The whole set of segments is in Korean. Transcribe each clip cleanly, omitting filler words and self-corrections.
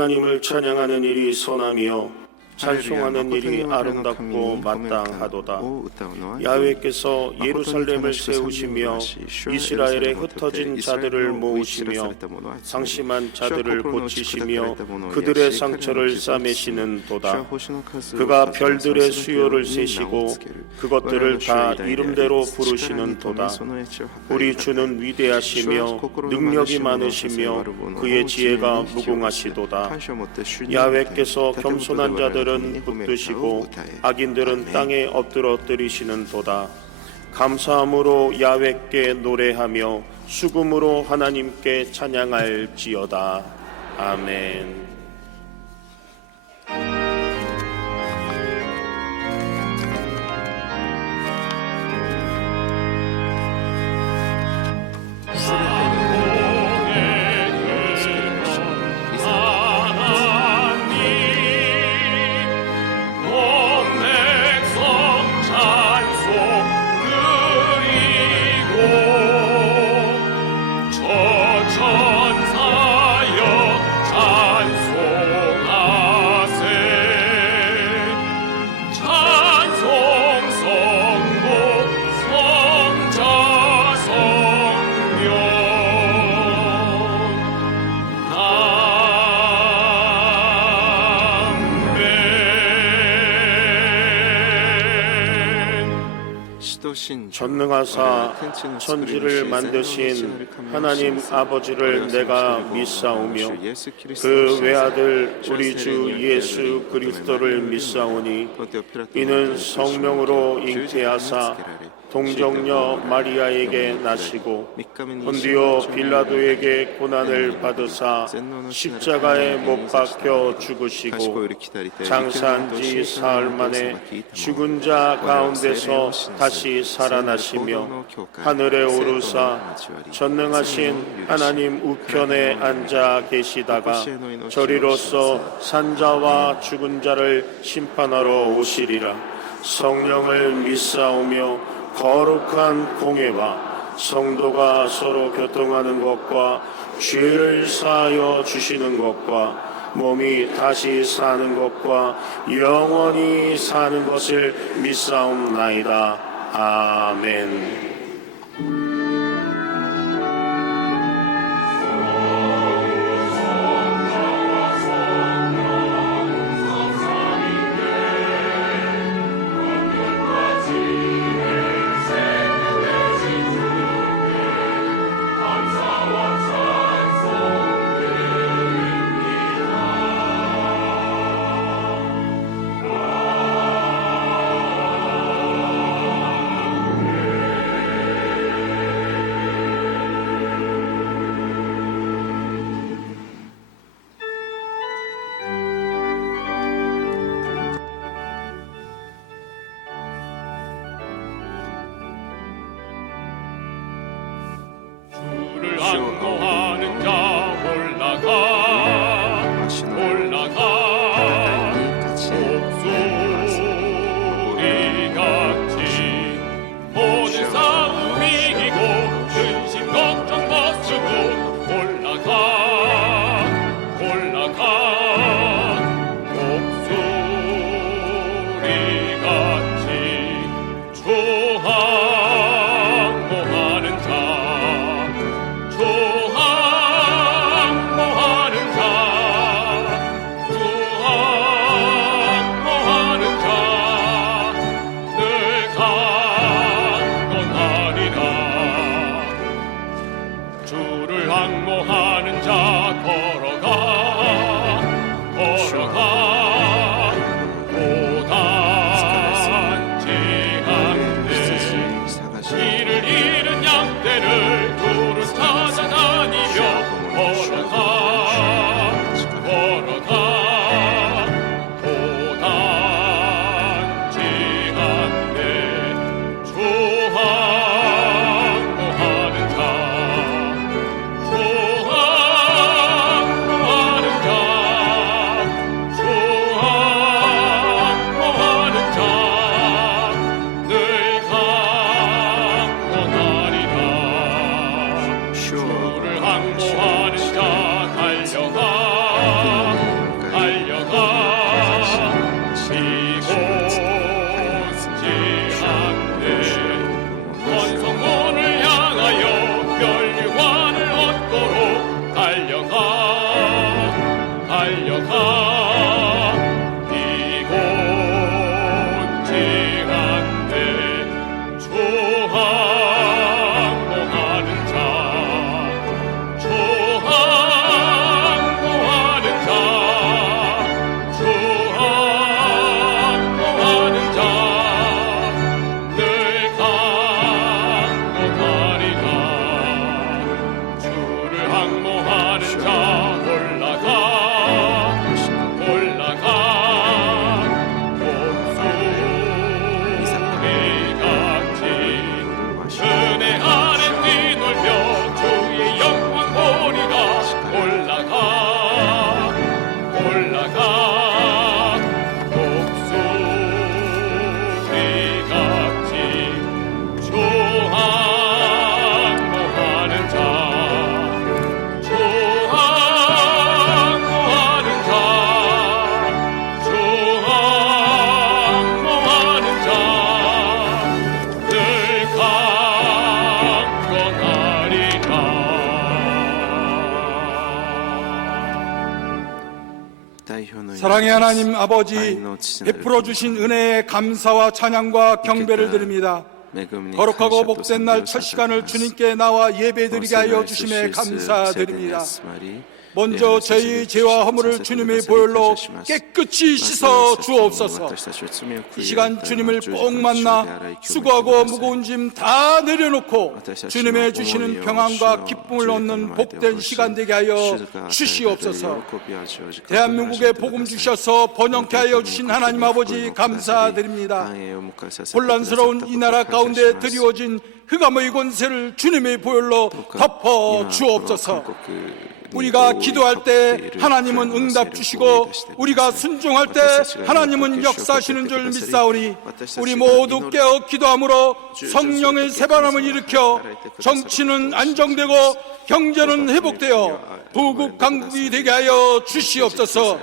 하나님을 찬양하는 일이 선하며 찬송하는 일이 아름답고 마땅하도다. 야훼께서 예루살렘을 세우시며 이스라엘에 흩어진 자들을 모으시며 상심한 자들을 고치시며 그들의 상처를 싸매시는 도다. 그가 별들의 수요를 세시고 그것들을 다 이름대로 부르시는 도다. 우리 주는 위대하시며 능력이 많으시며 그의 지혜가 무궁하시도다. 야훼께서 겸손한 자들을 붙드시고 악인들은 땅에 엎드러뜨리시는 도다. 감사함으로 야훼께 노래하며 수금으로 하나님께 찬양할지어다. 아멘. 전능하사 천지를 만드신 하나님 아버지를 내가 믿사오며 그 외아들 우리 주 예수 그리스도를 믿사오니 이는 성령으로 잉태하사 동정녀 마리아에게 나시고 본디오 빌라도에게 고난을 받으사 십자가에 못 박혀 죽으시고 장사한 지 사흘 만에 죽은 자 가운데서 다시 살아나시며 하늘에 오르사 전능하신 하나님 우편에 앉아 계시다가 저리로서 산자와 죽은 자를 심판하러 오시리라. 성령을 믿사오며 거룩한 공회와 성도가 서로 교통하는 것과 죄를 사하여 주시는 것과 몸이 다시 사는 것과 영원히 사는 것을 믿사옵나이다. 아멘. 안고하는 자 올라가 목소리같이 모든 싸움 이기고 근심 걱정 벗고 올라가 목소리같이 조항모하는 자 항모하는 자 걸어가 고단지 한데 길을 잃은 양떼를 두루 찾아다니며 걸어가 고단지 한데 조항모하는 자 조항 사랑의 하나님 아버지, 베풀어 주신 은혜에 감사와 찬양과 경배를 드립니다. 거룩하고 복된 날 첫 시간을 주님께 나와 예배드리게 하여 주심에 감사드립니다. 먼저 저희 죄와 허물을 주님의 보혈로 깨끗이 씻어 주옵소서. 이 시간 주님을 꼭 만나 수고하고 무거운 짐 다 내려놓고 주님의 주시는 평안과 기쁨을 얻는 복된 시간 되게 하여 주시옵소서. 대한민국에 복음 주셔서 번영케 하여 주신 하나님 아버지 감사드립니다. 혼란스러운 이 나라 가운데 드리워진 흑암의 권세를 주님의 보혈로 덮어 주옵소서. 우리가 기도할 때 하나님은 응답 주시고 우리가 순종할 때 하나님은 역사하시는 줄 믿사오니 우리 모두 깨어 기도함으로 성령의 새바람을 일으켜 정치는 안정되고 경제는 회복되어 부국 강국이 되게 하여 주시옵소서.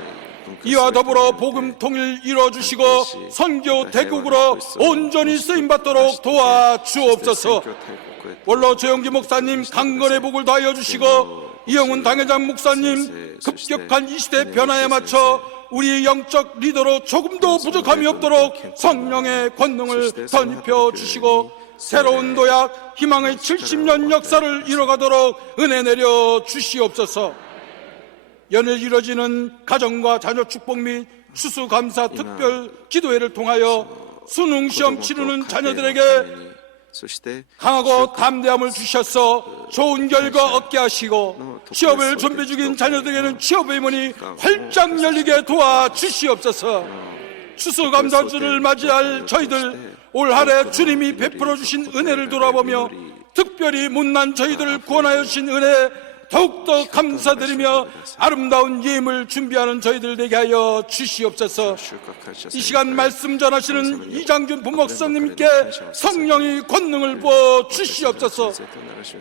이와 더불어 복음 통일 이루어주시고 선교 대국으로 온전히 쓰임받도록 도와주옵소서. 원로 조영기 목사님 강건의 복을 다하여 주시고 이영훈 당회장 목사님 급격한 이 시대 변화에 맞춰 우리 영적 리더로 조금도 부족함이 없도록 성령의 권능을 덧입혀 주시고 새로운 도약 희망의 70년 역사를 이뤄가도록 은혜 내려 주시옵소서. 연일 이뤄지는 가정과 자녀 축복 및 추수감사 특별 기도회를 통하여 수능시험 치르는 자녀들에게 강하고 담대함을 주셔서 좋은 결과 얻게 하시고 취업을 준비 중인 자녀들에게는 취업의 문이 활짝 열리게 도와주시옵소서. 추수감사주를 맞이할 저희들 올 한해 주님이 베풀어 주신 은혜를 돌아보며 특별히 못난 저희들을 구원하여 주신 은혜 더욱더 감사드리며 아름다운 예물 준비하는 저희들 되게 하여 주시옵소서. 이 시간 말씀 전하시는 이장준 부목사님께 성령의 권능을 부어 주시옵소서.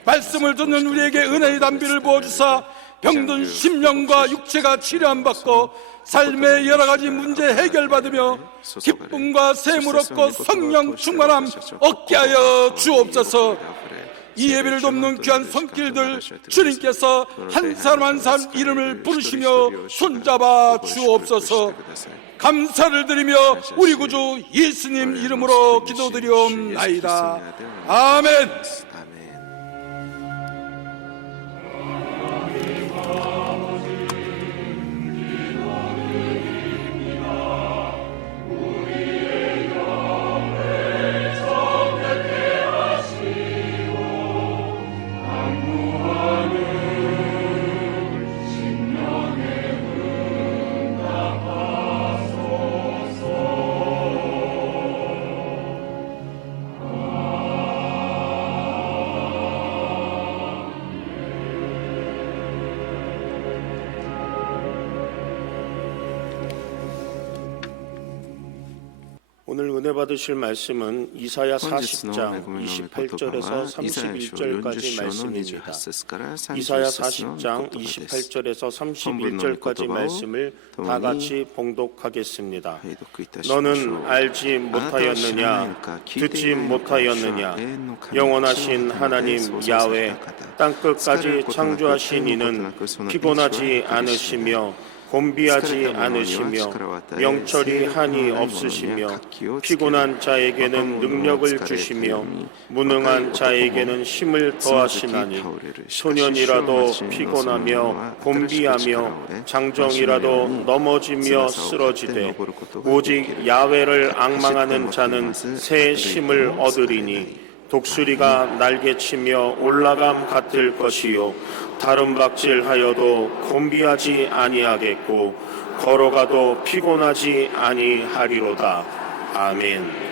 말씀을 듣는 우리에게 은혜의 담비를 부어주사 병든 심령과 육체가 치료함받고 삶의 여러 가지 문제 해결받으며 기쁨과 샘을 얻고 성령 충만함 얻게 하여 주옵소서. 이 예배를 돕는 귀한 손길들 주님께서 한 사람 한 사람 이름을 부르시며 손잡아 주옵소서. 감사를 드리며 우리 구주 예수님 이름으로 기도드리옵나이다. 아멘. 오늘 은혜 받으실 말씀은 이사야 40장 28절에서 31절까지 말씀입니다. 이사야 40장 28절에서 31절까지 말씀을 다 같이 봉독하겠습니다. 너는 알지 못하였느냐, 듣지 못하였느냐, 영원하신 하나님 야훼 땅끝까지 창조하신 이는 피곤하지 않으시며 곤비하지 않으시며 명철이 한이 없으시며 피곤한 자에게는 능력을 주시며 무능한 자에게는 힘을 더하시나니 소년이라도 피곤하며 곤비하며 장정이라도 넘어지며 쓰러지되 오직 야훼를 앙망하는 자는 새 힘을 얻으리니 독수리가 날개치며 올라감 같을 것이요 다름박질하여도 곤비하지 아니하겠고 걸어가도 피곤하지 아니하리로다. 아멘.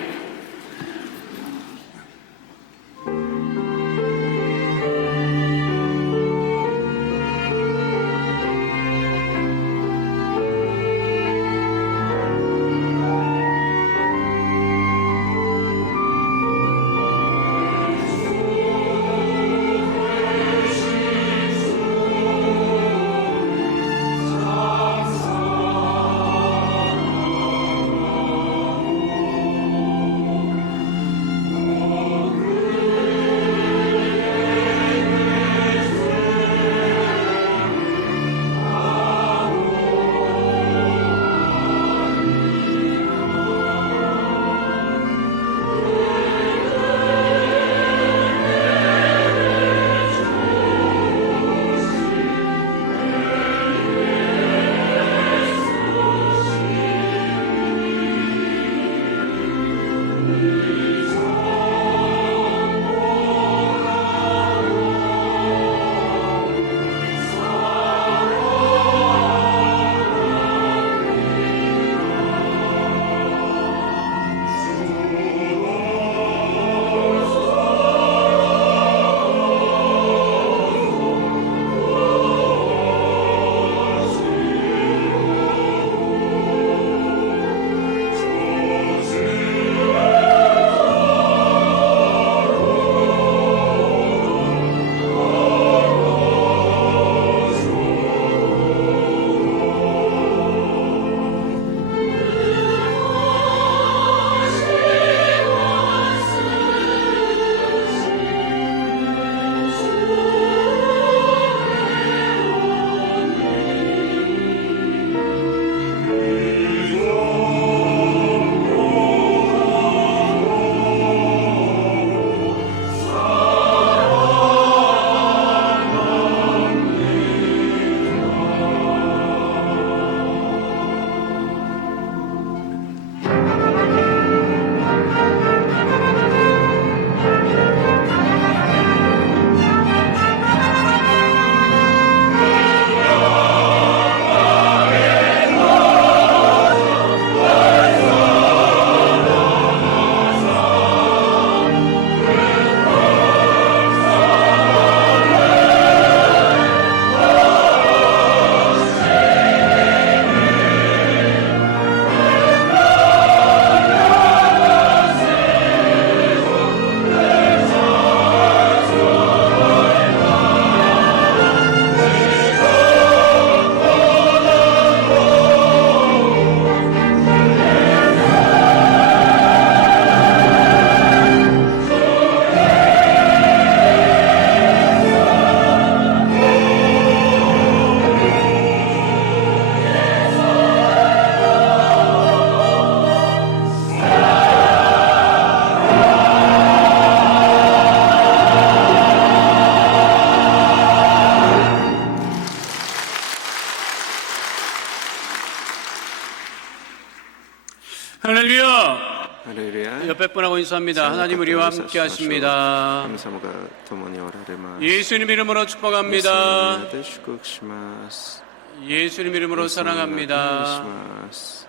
몇 백번하고 인사합니다. 하나님 우리와 함께 하십니다. 神様が共におられます。 예수님 이름으로 축복합니다. イエスの皆で祝福します。 예수님 이름으로 사랑합니다. お願いします。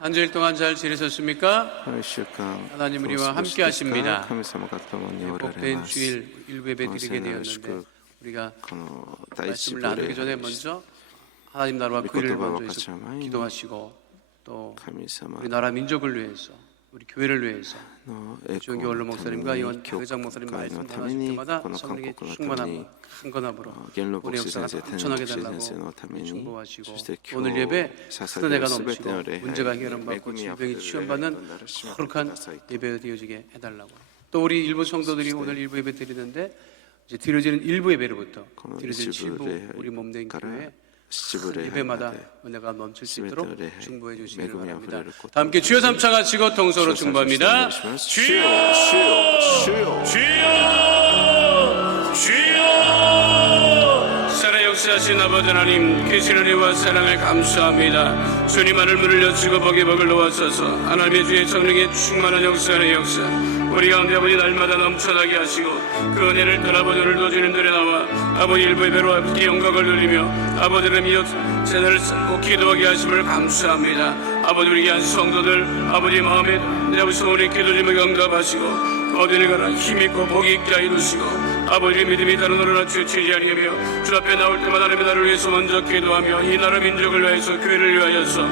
한 주일 동안 잘 지내셨습니까? 1週間 하나님 우리와 どう過ごし 함께 ですか 하십니다. 神様が共におられ 복된 ます。 주일 일부 예배 드리게 되었는데 우리가 この第一 말씀을 部 나누기 전에 礼 먼저 하나님 나라와 그 일을御言葉を 먼저 分かち合う前に 기도하시고 또 神様 우리 나라 민족을 위해서 우리 교회를 위해서 の栄光 주영기 원로 のため 목사님과 に 이원 教 박회장 목사님 会 말씀 のため 전하실 に 때마다 この韓 성령의 国のために 충만함 한건함으로 元老 우리 牧師 역사가 先生天皇 넘쳐나게 牧師先生 달라고 のために 충고하시고 そして今 오늘 日 예배 捧 큰 げ 애가 るすべて 넘치고 の礼拝 문제가 恵 해결받고 みあふ 질병이 れる 치유받는 礼拝となるしまってく 거룩한 ださいと 예배 되어지게 해달라고 또 우리 일부 성도들이 오늘 일부 예배 드리는데 이제 드려지는 일부 예배로부터 この 드려지는 一部 일부 礼 우리 몸된 拝から 교회 七部礼拝ま 예배마다 で 은혜가 넘칠 수 全て 있도록 の礼拝 중보해 恵 주시기를 みあふ 바랍니다. れること 다 함께 주여 삼창 하시고 동서로 중보합니다. 主よ 주여 主よ主よ 주여 주여 살아 역사하신 아버지 하나님 계신 은혜와 사랑을 감사합니다. 주님 하늘문을 여치고 복의 복을 놓았소서. 하나님의 주의 성령의 충만한 역사의 역사 우리 가운데 아버지 날마다 넘쳐나게 하시고 그 은혜를 따라 아버지 오늘도 주님들에 나와 아버지 일부 예배로 아버지 영광을 누리며 아버지를 이어 제자를 쌓고 기도하게 하심을 감사합니다. 아버지 우리 귀한 성도들 아버지 마음에 내 아버지 소원의 기도 제목에 응답하시고 어디를 가나 힘있고 복이 있게 하여 주시고 아버지의 믿음이 다른 어느 주치지 아니하며 주 앞에 나올 때마다 하나님의 나라를 위해서 먼저 기도하며 이 나라 민족을 위하여서 교회를 위하여서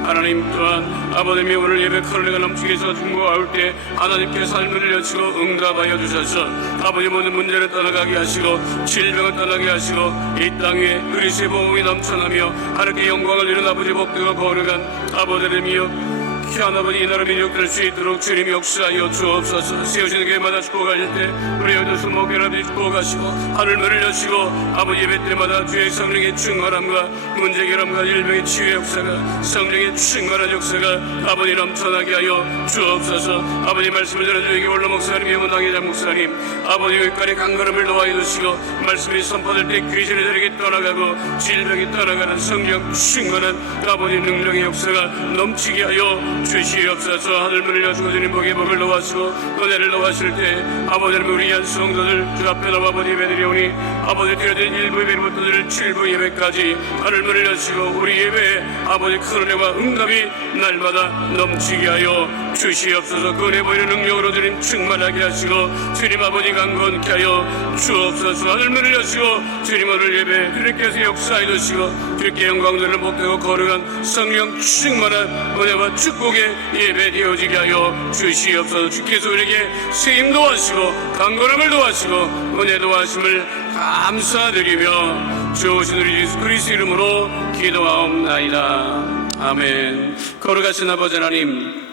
하나님 또한 아버님이 오늘 예배 큰 은혜가 넘치게 해서 중보할 때 하나님께 삶을 여치고 응답하여 주셔서 아버지 모든 문제를 떠나가게 하시고 질병을 떠나게 하시고 이 땅에 그리스의 복음이 넘쳐나며 하나님께 영광을 이룬 아버지 복되고 거룩한 아버지님이여 귀한 아버지 이 나라 민족 될 수 있도록 주님이 역사하여 주옵소서. 세우시는 교회마다 축복하실 때 우리 여덟 목회라도 축복하시고 하늘문을 여시고 아버지 예배 때마다 주의 성령의 충만함과 문제 해결함과 일병의 치유의 역사가 성령의 충만한 역사가 아버지 넘쳐나게 하여 주옵소서. 아버지 말씀을 전해 주에게 원로 목사님 영원당회장 목사님 아버지 여기까지 강건함을 도와여 주시고 말씀이 선포될 때 귀신의 자리에 떠나가고 질병이 떠나가는 성령 충만한 아버지 능력의 역사가 넘치게 하여 주시옵소서. 하늘문을 여시고 주님 복의 복을 놓아시고 은혜를 놓아실 때 아버지는 우리 한 성도들 주 앞에 나와 아버지 예배드리오니 아버지 드려진 1부 예배부터 늘 7부 예배까지 하늘문을 여시고 우리 예배에 아버지 큰 은혜와 응답이 날마다 넘치게 하여 주시옵소서. 그 은혜 보이는 능력으로 주님 충만하게 하시고 주님 아버지 강건케 하여 주옵소서. 하늘문을 여시고 주님 오늘 예배 주님께서 역사해 주시고 주님께 영광 돌리는 복되고 거룩한 성령 충만한 은혜와 축복의 예배 되어지게 하여 주시옵소서. 주께서 우리에게 세임도 하시고 강건함을 도하시고 은혜도 하심을 감사드리며 주 오신 우리 예수 그리스도 이름으로 기도하옵나이다. 아멘. 거룩하신 아버지 하나님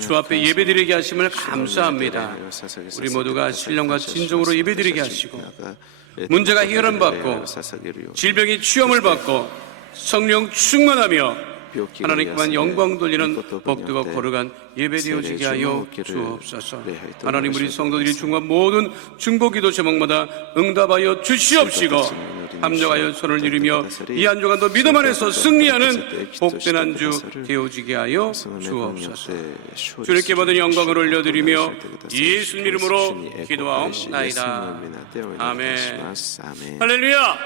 주 앞에 예배드리게 하심을 감사합니다. 우리 모두가 신령과 진정으로 예배드리게 하시고 문제가 해결함 받고 질병이 치유함을 받고 성령 충만하며 하나님께만 영광 돌리는 복되고 거룩한 예배되어지게 하여 주옵소서. 하나님 우리 성도들이 중간 모든 중보기도 제목마다 응답하여 주시옵시고 합력하여 손을 누리며 이 한 주간도 믿음 안에서 승리하는 복된 한 주 되어지게 하여 주옵소서. 주님께 받은 영광을 올려드리며 예수 이름으로 기도하옵나이다. 아멘. 할렐루야.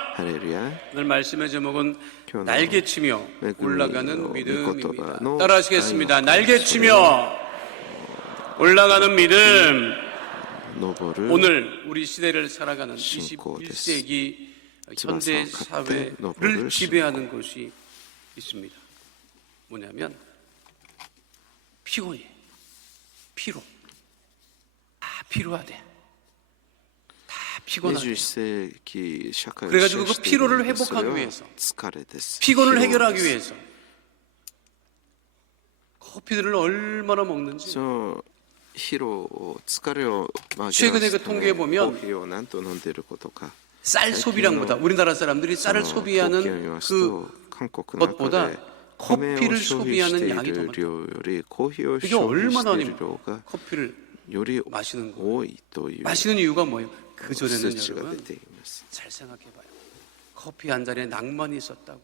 오늘 말씀의 제목은 날개치며 올라가는 믿음입니다. 따라하시겠습니다. 날개치며 올라가는 믿음. 오늘 우리 시대를 살아가는 21세기 현대 사회를 지배하는 것이 있습니다. 뭐냐면 피곤해. 피로. 다 피로하대. 다 피곤하대. 21世紀社会 그래가지고 그 피로를 회복하기 위해서 피곤을 해결하기 위해서 커피들을 얼마나 먹는지 최근에 그 통계에 보면 쌀 소비량보다 우리나라 사람들이 쌀을 소비하는 그 것보다 커피를 소비하는 양이 더 많다. 이게 얼마나 아니면 커피를 마시는 거예요. 마시는 이유가 뭐예요? 그전에는 여러분 잘 생각해봐요. 커피 한 잔에 낭만이 있었다고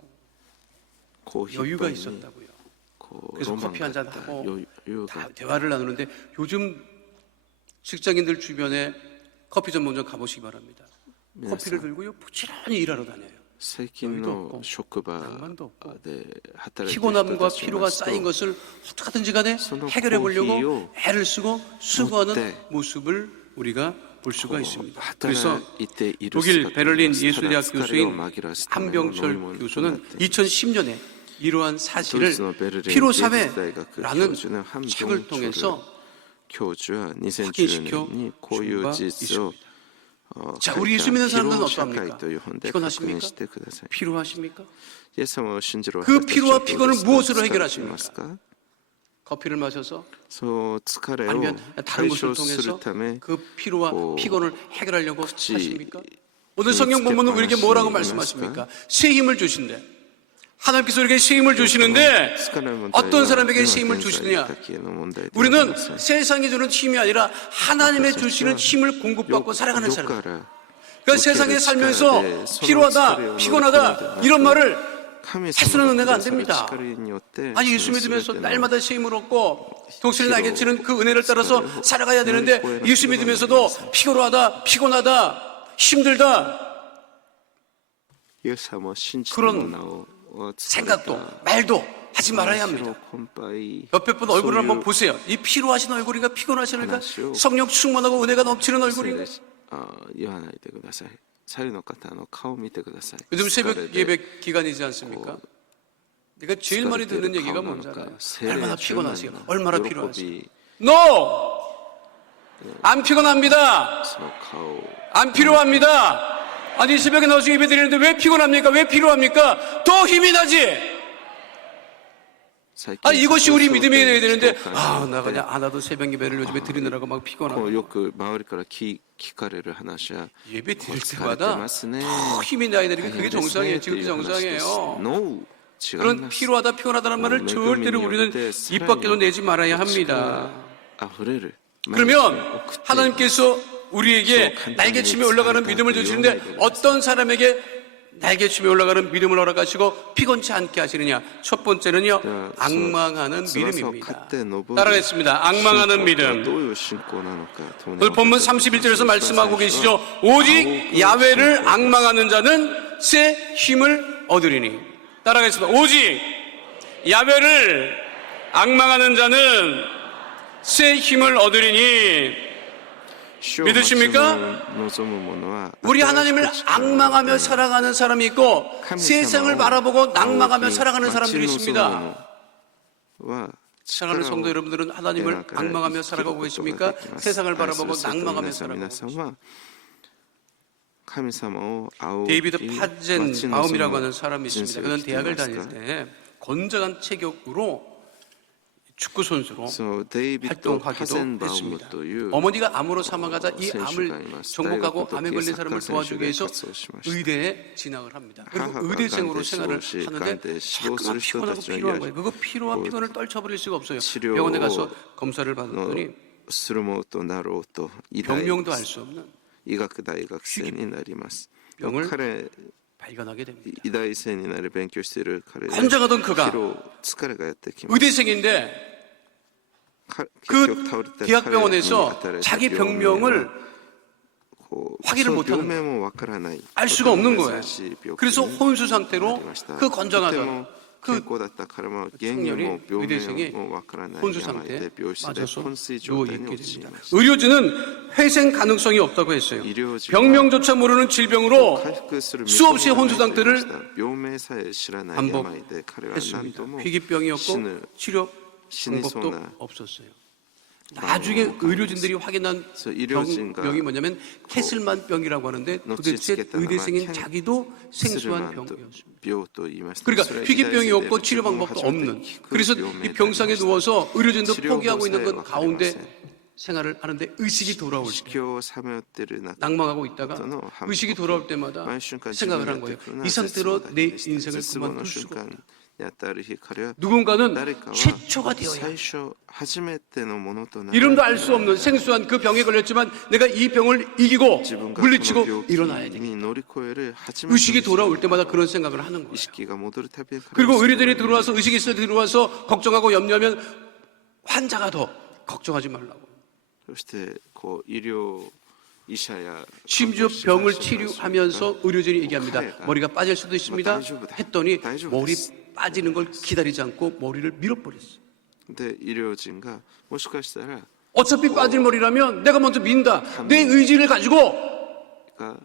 여유가 있었다고요. 그래서 커피 한 잔 ロマンがあった 하고 余裕 다 が 대화를 나누는데 요즘 직장인들 주변에 커피 전문점 가보시기 바랍니다. 皆さ 커피를 ん 들고요 부지런히 일하러 다녀요. 最近の職場 낭만도 없고 で働いている人 피곤함과 たちを見 피로가 ますと 쌓인 것을 어떻게든지 간에 손으로 해결해 보려고 코피요 애를 쓰고 수고하는 못돼. 모습을 우리가 볼 수가 있습니다. 働 그래서 いている 독일 姿 베를린 を見ます 예술대학 たら疲れを 교수인 紛らわすための飲み 한병철 物とな 교수는 っています 2010년에 이러한 ドイ 사실을 ツのベルリン芸術大学 피로사회라는 教授のハン・ビョ 책을 ンチョル 통해서 教授は 확인시켜 2010年にこういう事実を 자, 書 우리 い 예수 た 믿는 疲 사람들은 労社会 어떠합니까? という本で確認 피곤하십니까? してください。 피로하십니까? イエス様を信じる 그 私たち 피로와 はどうですか 피곤을 무엇으로 疲れてい 해결하십니까? ますか 커피를 마셔서 そう疲れを 아니면 다른 解 것을 消する 통해서 ため 그 피로와 오, 피곤을 해결하려고 굳이 하십니까? 오늘 성경 본문은 우리에게 뭐라고 말씀하십니까? 새 힘을 주신대. 하나님께서 우리에게 새 힘을 주시는데 어떤 사람에게 새 힘을 주시느냐? 우리는 세상이 주는 힘이 아니라 하나님의 주시는 힘을 공급받고 살아가는 사람. 그러니까 세상에 살면서 피로하다, 피곤하다 이런 말을 해서는 은혜가 안 됩니다. 아니 예수 믿으면서 날마다 새 힘을 얻고 독실히 날개치는 그 은혜를 따라서 살아가야 되는데 예수 믿으면서도 피곤하다, 힘들다 그런 생각도 말도 하지 말아야 합니다. 옆에 분 얼굴을 한번 보세요. 이 피로하신 얼굴인가 피곤하시는가 성령 충만하고 은혜가 넘치는 얼굴인가 言わないでください。左右の方の顔を見てください。 요즘 疲れ 새벽 で 예배 기간이지 않습니까? 내가 제일 많이 듣는 얘기가 뭔지 알아요? 얼마나 피곤하세요? 얼마나 필요하세요? NO! 안 피곤합니다. その顔 안 필요합니다. 아니 새벽에 나와서 예배 드리는데 왜 피곤합니까? 왜 필요합니까? 더 힘이 나지. 最近 아니 이것이 우리 믿음이 되어야 되는데 人を 아 感じ 나 て 그냥 안 와도 새벽 예배를 요즘에 드리느라고 막 こう 피곤하고 よく周りから聞かれる話は 예배 드릴 疲れて 때마다 ますね。 더 힘이 나야 되는 게 大 그게 変ですね 정상이에요. とい 지금도 う話です 정상이에요. No! 違い 그런 ます。 피로하다 피곤하다는 말을 절대로 우리는 입 밖에도 내지 말아야 합니다. 溢れる 그러면 하나님께서 우리에게 날개치며 올라가는 믿음을 주시는데 어떤 사람에게 날개치며 올라가는 믿음을 허락하시고 피곤치 않게 하시느냐? 첫 번째는요, 앙망하는 믿음입니다. 따라하겠습니다. 앙망하는 믿음. どういう信仰なのか 오늘 본문 31절에서 말씀하고 계시죠. 오직 야훼를 앙망하는 자는 새 힘을 얻으리니. 따라하겠습니다. 오직 야훼를 앙망하는 자는 새 힘을 얻으리니. 믿으십니까? 우리 하나님을 앙망하며 살아가는 사람이 있고 세상을 바라보고 낭망하며 살아가는 사람들이 있습니다. 사랑하는 성도 여러분들은 하나님을 앙망하며 살아가고 계십니까? 세상을 바라보고 낭망하며 살아가고 계십니까? 데이비드 파젠바움이라고 하는 사람이 있습니다. 그는 대학을 다닐 때 건장한 체격으로 축구 선수로 활동하기도 했습니다. 어머니가 암으로 사망하자 이 암을 정복하고 암에 걸린 사람을 도와주기 위해서 의대에 진학을 합니다. 그리고 의대생으로 생활을 하는데 자꾸만 피곤하고 필요한 거예요. 그 피로와 피곤을 떨쳐버릴 수가 없어요. 병원에 가서 검사를 받았더니 병명도 알 수 없는 병을 발견하게 됩니다. 건장하던 그가 의대생인데 그 대학병원에서 자기 병명을 확인을 못하는 알 수가 없는 거예요. 그래서 혼수 상태로 그 건장하던 그 청년이 의대생이 혼수 상태에 맞아서 누워있게 됩니다. 의료진은 회생 가능성이 없다고 했어요. 병명조차 모르는 질병으로 수없이 혼수 상태를 반복했습니다. 희귀병이었고 치료 방법도 없었어요. 나중에 의료진들이 확인한 병이 뭐냐면 캐슬만 병이라고 하는데 도대체 의대생인 자기도 생소한 병이었습니다. 그러니까 희귀병이었고 치료 방법도 없는, 그래서 이 병상에 누워서 의료진도 포기하고 있는 것 가운데 생활을 하는데 의식이 돌아올 때 낭망하고 있다가 의식이 돌아올 때마다 생각을 한 거예요. 이 상태로 내 인생을 그만둘 수가 없다. にあたる日彼は 누군가는 誰かは 최초가 되어야 最初初めてのものとなる 이름도 알 수 없는 생소한 그 병에 걸렸지만 내가 이 병을 이기고 自分がこの 물리치고 病気 일어나야 돼. に乗り越える初めて 의식이 の 돌아올 때마다 그런 생각을 하는 意 거예요. 識が戻るたびに 그리고 의료진이 들어와서 의식이 있어 들어와서 걱정하고 염려하면 환자가 더 걱정하지 말라고. そしてこう医療医者や 심지어 병을 치료하면서 의료진이 얘기합니다. 머리가 빠질 수도 있습니다. 했더니 머리 빠지는 걸 기다리지 않고 머리를 밀어버렸어요. で医療人がもしかしたら 어차피 빠질 머리라면 내가 먼저 민다. 내 의지를 가지고 が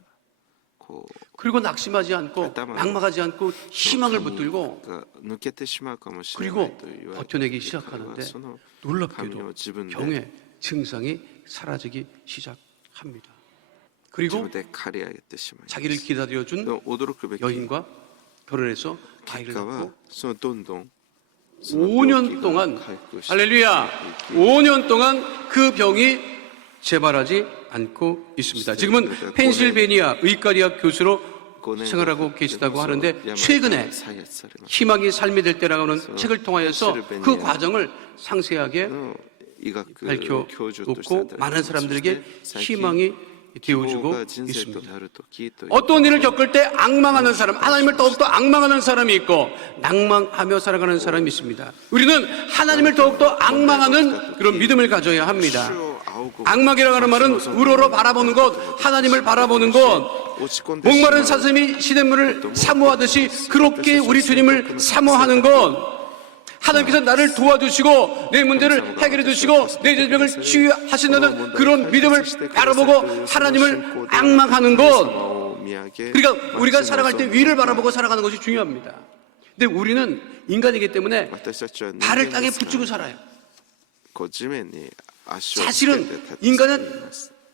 こう 그리고 낙심하지 않고 낙망하지 않고 희망을 붙들고 が抜けてしまうかもしれない 그리고 と言われ 버텨내기 て 시작하는데 その 놀랍게도 髪を自分で 병의 증상이 사라지기 시작합니다. 自 그리고 分で刈り上げてしまい 자기를 기다려준 驚くべき 여인과 결혼해서 結 아이를 果は 낳고 そのどんどん 5년 동안 回復して 할렐루야 5년 동안 그 병이 재발하지 않고 있습니다. 지금은 펜실베니아 의과대학 교수로 5年 생활하고 계시다고 하는데 病が 최근에 再発されまし 희망이 삶이 될 때라고 하는 책을 통하여서 그 과정을 상세하게 た医学教授として 밝혀놓고 많은 사람들에게 희망이 希望 되어주고 が人生と 있습니다. なるときという 어떤 일을 겪을 때 악망하는 사람, 하나님을 더욱더 악망하는 사람이 있고 낭망하며 살아가는 사람이 있습니다. 우리는 하나님을 더욱더 악망하는 그런 믿음을 가져야 합니다. 主を仰ぐ 악망이라고 하는 말은 우러러 바라보는 것, 하나님을 바라보는 것, 落ち込んでしまう 목마른 사슴이 시냇물을 사모하듯이 그렇게 우리 주님을 사모하는 것, 하나님께서 나를 도와주시고 내 문제를 해결해 주시고 내 질병을 치유하신다는 그런 믿음을 바라보고 하나님을 악망하는 것, を見上げ 그러니까 우리가 살아갈 때 위를 바라보고 살아가는 것이 중요합니다. 근데 우리는 인간이기 때문에 私たちは人間 발을 で 땅에 すから 붙이고 살아요. こう地面に足をつけて 사실은 立ち 인간은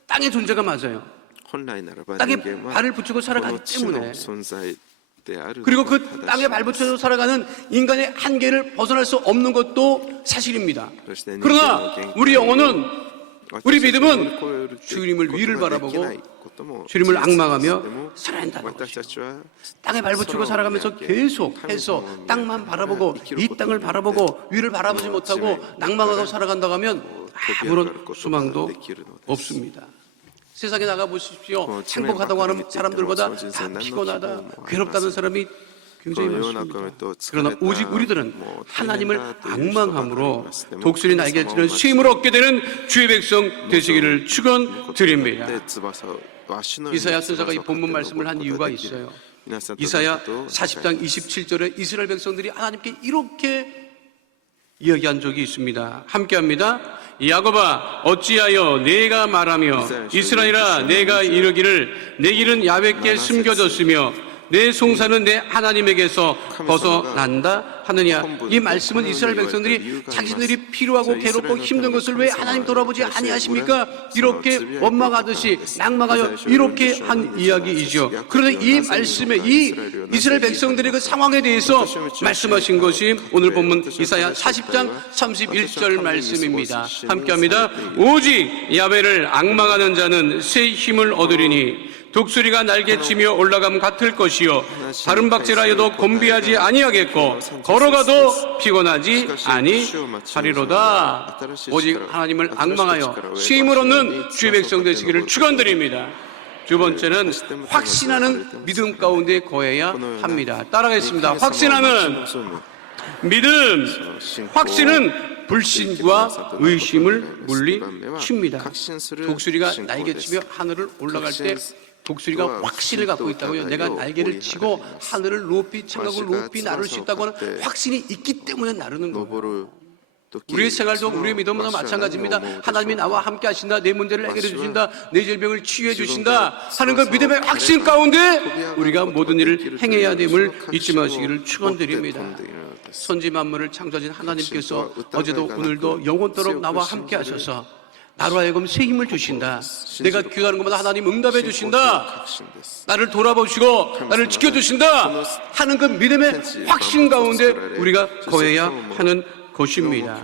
땅의 존재가 맞아요. 本来ならば 땅에 人間は 발을 붙이고 こ 살아가기 の地の 때문에 存在である 그리고 の 그 が正しい 땅에 발붙여서 살아가는 인간의 한계를 벗어날 수 없는 것도 사실입니다. 그러나 우리 영혼은 우리 믿음은 주님을 위를 바라보고 주님을 악망하며 살아야 한다는 것이죠. 땅에 발붙이고 살아가면서 계속해서 땅만 바라보고 이 땅을 바라보고 위를 바라보지 못하고 낭망하고 살아간다고 하면 아무런 소망도 없습니다. 세상에 나가보십시오. 행복하다고 하는 사람들보다 다 피곤하다, 괴롭다는 사람이 굉장히 많습니다. 그러나 오직 우리들은 하나님을 악망함으로 독수리 날개치는 쉼을 얻게 되는 주의 백성 되시기를 축원드립니다. 이사야 선지자가 이 본문 말씀을 한 이유가 있어요. 이사야 40장 27절에 이스라엘 백성들이 하나님께 이렇게 이야기한 적이 있습니다. 함께합니다. 야곱아 어찌하여 내가 말하며 이스라엘아 내가 이르기를 내 길은 야훼께 숨겨졌으며 내 송사는 내 하나님에게서 벗어난다 하느냐. 이 말씀은 이스라엘 백성들이 자신들이 필요하고 괴롭고 힘든 것을 왜 하나님 돌아보지 아니하십니까? 이렇게 원망하듯이 낭망하여 이렇게 한 이야기이죠. 그런데 이 말씀에 이 이스라엘 백성들의 그 상황에 대해서 말씀하신 것이 오늘 본문 이사야 40장 31절 말씀입니다. 함께합니다. 오직 야훼를 악망하는 자는 새 힘을 얻으리니 독수리가 날개치며 올라감 같을 것이요 다른 박질하여도 곤비하지 아니하겠고 걸어가도 피곤하지 아니하리로다. 오직 하나님을 악망하여 쉼을 얻는 주의 백성 되시기를 축원드립니다. 두 번째는 확신하는 믿음 가운데 거해야 합니다. 따라가겠습니다. 확신하는 믿음. 확신은 불신과 의심을 물리칩니다. 독수리가 날개치며 하늘을 올라갈 때 독수리가 확신을 갖고 있다고요. 내가 날개를 치고 하늘을 높이 창각을 높이 나를 수 있다고 하는 확신이 있기 때문에 나르는 거예요. 우리의 생활도 우리의 믿음도 마찬가지입니다. 하나님이 나와 함께 하신다. 내 문제를 해결해 주신다. 내 질병을 치유해 주신다 하는 그 믿음의 확신 가운데 우리가 모든 일을 행해야 됨을 잊지 마시기를 축원드립니다. 선지 만물을 창조하신 하나님께서 어제도 오늘도 영원토록 나와 함께 하셔서 나로 하여금 새 힘을 주신다. 내가 기도하는 것마다 하나님 응답해 주신다. 나를 돌아보시고 나를 지켜주신다 하는 그 믿음의 확신 가운데 우리가 거해야 하는 것입니다.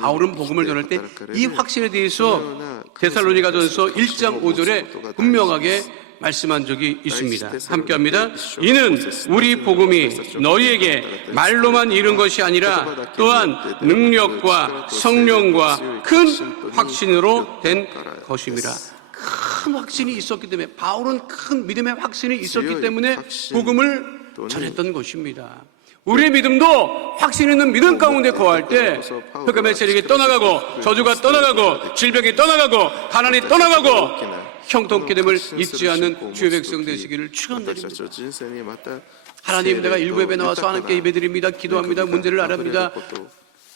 바울은 복음을 전할 때 이 확신에 대해서 데살로니가전서 1장 5절에 분명하게 말씀한 적이 있습니다. 함께합니다. 이는 우리 복음이 너희에게 말로만 이른 것이 아니라 또한 능력과 성령과 큰 확신으로 된 것임이라. 큰 확신이 있었기 때문에, 바울은 큰 믿음의 확신이 있었기 때문에 복음을 전했던 것입니다. 우리의 믿음도 확신 있는 믿음 가운데 거할 때 흑암의 세력이 떠나가고 저주가 떠나가고 질병이 떠나가고 가난이 떠나가고 형통케 됨을 잊지 않는 주의 백성 되시기를 축원드립니다. 하나님, 내가 일부 예배 나와서 하나님께 예배드립니다. 기도합니다. 문제를 알아봅니다.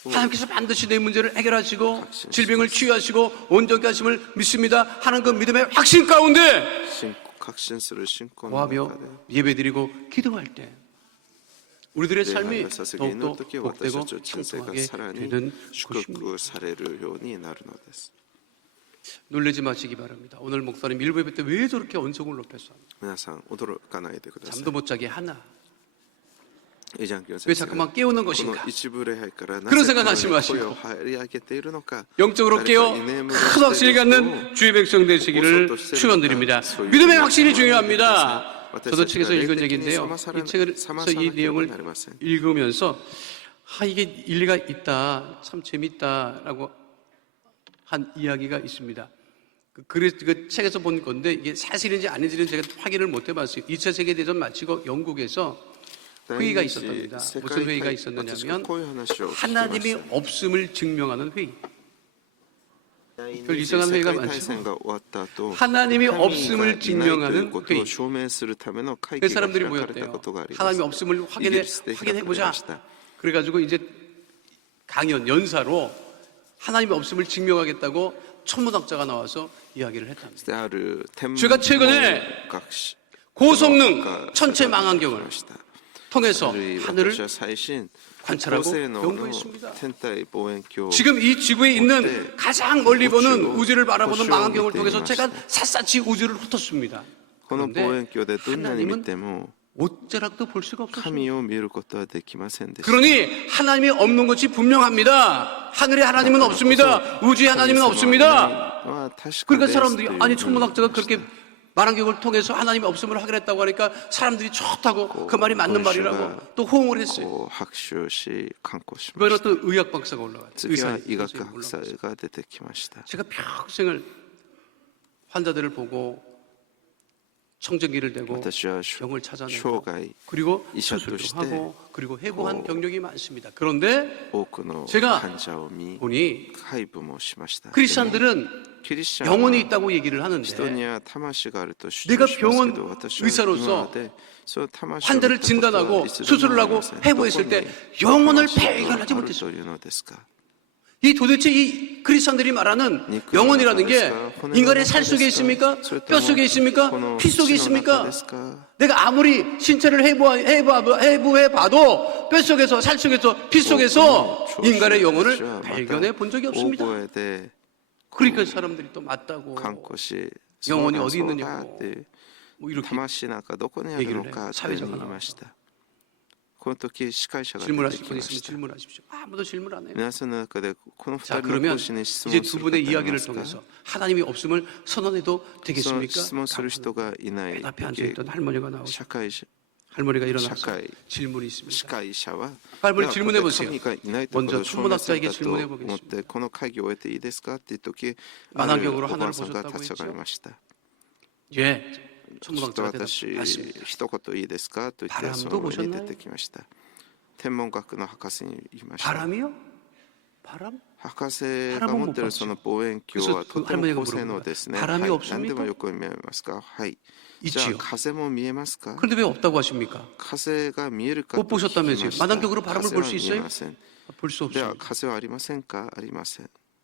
하나님께서 반드시 내 문제를 해결하시고 질병을 치유하시고 온전케 하심을 믿습니다 하는 그 믿음의 확신 가운데 거하며 예배드리고 기도할 때 우리들의 삶이 더욱더 복되고 풍성하게 되는 것입니다. 놀라지 마시기 바랍니다. 오늘 목사님 일부 예배 때 왜 저렇게 언성을 높였어? 잠도 못 자게 하나? 왜 자꾸만 깨우는 것인가? 그런 생각하지 마시고 영적으로 깨어 큰 확신을 갖는 주의 백성 되시기를 축원드립니다. 믿음의 확신이 중요합니다. 저도 책에서 읽은 얘기인데요. 이 책에서 이 내용을 읽으면서 이게 일리가 있다, 참 재밌다라고 한 이야기가 있습니다. 그 책에서 본 건데 이게 사실인지 아닌지는 제가 확인을 못 해봤어요. 2차 세계대전 마치고 영국에서 회의가 있었답니다. 무슨 회의가 있었느냐면 하나님이 없음을 증명하는 회의. 별 이상한 회의가 많죠. 하나님이 없음을 증명하는 회의. 그 사람들이 모였대요. 하나님이 없음을 확인해보자. 그래가지고 이제 강연, 연사로 하나님이 없음을 증명하겠다고 천문학자가 나와서 이야기를 했답니다. 제가 최근에 고성능 천체 망원경을 통해서 하늘을 관찰하고 연구했습니다. 지금 이 지구에 있는 가장 멀리 보는 우주를 바라보는 망원경을 통해서 제가 샅샅이 우주를 훑었습니다. 그런데 하나님은 옷자락도 볼 수가 없었습니다. 그러니 하나님이 없는 것이 분명합니다. 하늘에 하나님은 없습니다. 우주에 하나님은 없습니다. 그러니까 사람들이 아니 천문학자가 그렇게 망원경을 통해서 하나님의 없음을 확인했다고 하니까 사람들이 좋다고 그 말이 맞는 말이라고 또 호응을 했어요. 이번에 어떤 의학 박사가 올라왔어요. 제가 평생을 환자들을 보고 청정기를 대고 병을 찾아내고 그리고 수술도 하고 그리고 해고한 경력이 많습니다. 그런데 제가 보니 크리스찬들은 영혼이 있다고 얘기를 하는데 내가 병원 의사로서 환자를 진단하고 수술을 하고 해고했을 때 영혼을 발견하지 못했어요. 이 도대체 이 크리스찬들이 말하는 영혼이라는 게 인간의 살 속에 있습니까? 뼈 속에 있습니까? 피 속에 있습니까? 내가 아무리 신체를 해부해봐도 뼈 속에서 살 속에서 피 속에서 인간의 영혼을 발견해 본 적이 없습니다. 그러니까 사람들이 또 맞다고 영혼이 어디 있느냐고 뭐 이렇게 얘기를 해요. 사회자가 나와서. 질문하실 분 있으면 질문하십시오. 아무도 질문 안 해요. 자, 그러면 이제 두 분의 이야기를 통해서 하나님이 없음을 선언해도 되겠습니까? 앞에 앉아있던 할머니가 나오죠. 할머니가 일어나서 질문이 있습니다. 할머니 질문해 보세요. 먼저 천문학자에게 질문해 보겠습니다. 망원경으로 하늘을 보셨다고 했죠? 예, 천문학자가 대답했습니다. 바람도 보셨나요? 바람이요? 바람? 바람은 못 봤죠. 그래서 그 할머니가 물어봅니다. 바람이 없습니까? 있지요. 그런데 왜 없다고 하십니까? 못 보셨다면서요. 망원경으로 바람을 볼 수 있어요? 볼 수 없어요.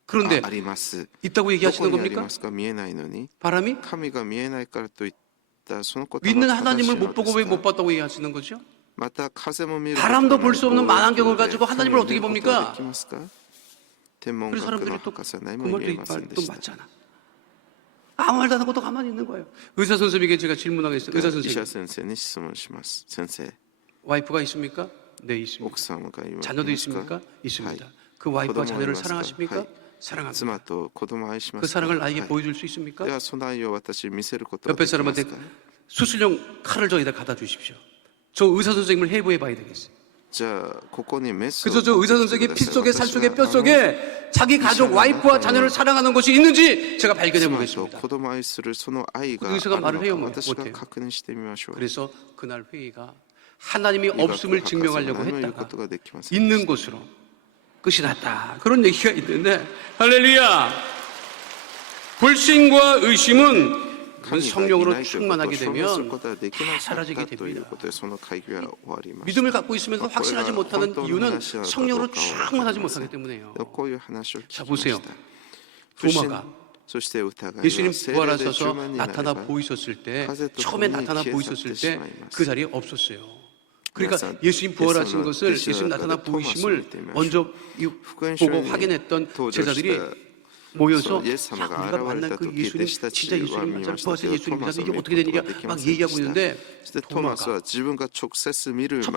그런데 있다고 얘기하시는 겁니까? 바람이? 믿는 하나님을 못 보고 왜 못 봤다고 얘기하시는 거죠? 바람도 볼 수 없는 망원경을 가지고 하나님을 어떻게 봅니까? 그래서 사람들이 또 그 말도 또 맞잖아. 아무 말도 안 하고 또 가만히 있는 거예요. 의사 선생님에게 제가 질문하겠어요. 의사 선생님, 와이프가 있습니까? 네, 있습니다. 자녀도 있습니까? 있습니다. 그 와이프와 자녀를 사랑하십니까? 사랑합니다. 妻と子供を愛しま 그 すか。 사랑을 나에게 はい 보여줄 수 있습니까? ではその愛を私に見せることが 옆에 できます 사람한테 か。 수술용 칼을 저기다 갖다 주십시오. 저 의사 선생님을 해부해 봐야 되겠어요. じゃあここにメスを 그래서 저 의사 선생의 피 속에 살 속에 뼈 私は 속에 자기 가족 와이프와 자녀를 사랑하는 것이 있는지 제가 발견해 妻と 보겠습니다. 子供を愛するその愛がある 의사가 の 말을 해요, か 뭐. 私が 못해요. 確認してみましょう。 그래서 그날 회의가 하나님이 없음을 증명하려고 했다가 있는 것으로 끝이 났다. 그런 얘기가 있는데 할렐루야. 불신과 의심은 성령으로 충만하게 되면 다 사라지게 됩니다. 믿음을 갖고 있으면서 확신하지 못하는 이유는 성령으로 충만하지 못하기 때문에요. 자, 보세요. 도마가 예수님 부활하셔서 나타나 보이셨을 때, 처음에 나타나 보이셨을 때 그 자리에 없었어요. 그러니까 예수님 부활하신 것을, 예수님 나타나 보이심을 먼저 보고 확인했던 제자들이 모여서 야, 우리가 만난 그 예수님 진짜 예수님 맞아, 부활하신 예수님 맞아, 이게 어떻게 되느냐 막 얘기하고 있는데 도마가 첫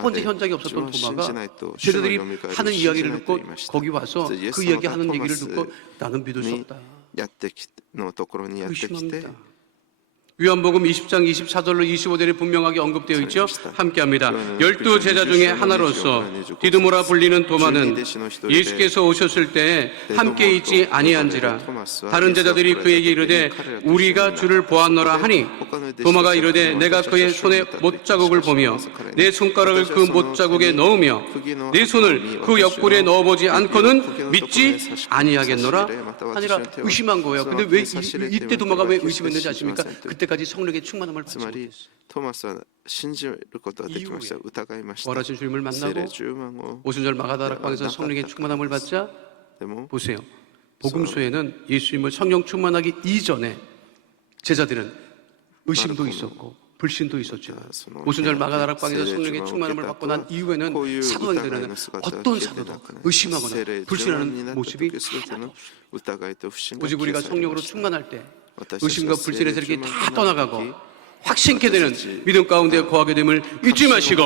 번째 현장에 없었던 도마가 제자들이 하는 이야기를 듣고 거기 와서 그 이야기 하는 얘기를 듣고 나는 믿을 수 없다. 의심합니다. 요한복음 20장 24절로 25절에 분명하게 언급되어 있죠. 함께합니다. 12 제자 중에 하나로서 디두모라 불리는 도마는 예수께서 오셨을 때 함께 있지 아니한지라. 다른 제자들이 그에게 이르되 우리가 주를 보았노라 하니 도마가 이르되 내가 그의 손에 못자국을 보며 내 손가락을 그 못자국에 넣으며 내 손을 그 옆구리에 넣어보지 않고는 믿지 아니하겠노라 아니라 의심한 거예요. 근데 왜 이때 도마가 왜 의심했는지 아십니까? 그때까지 성령의 충만함을 받지 つまり 못했어요. トマスは信じることができました。疑いました。 부활하신 주님을 聖霊 만나고 充満を 오순절 마가다락방에서 성령의 충만함을 받자 でも 보세요. 복음서에는 예수님을 성령 충만하기 이전에 제자들은 의심도 있었고 불신도 있었죠. 오순절 마가다락방에서 성령의 충만함을 받고 난 이후에는 사도행전에는 어떤 사도도 의심하거나 불신하는 모습이 하나도 없어요. 오직 우리가 성령으로 충만할 때 의심과 불신의 세력이 다 떠나가고 확신케 되는 믿음 가운데 거하게 됨을 잊지 마시고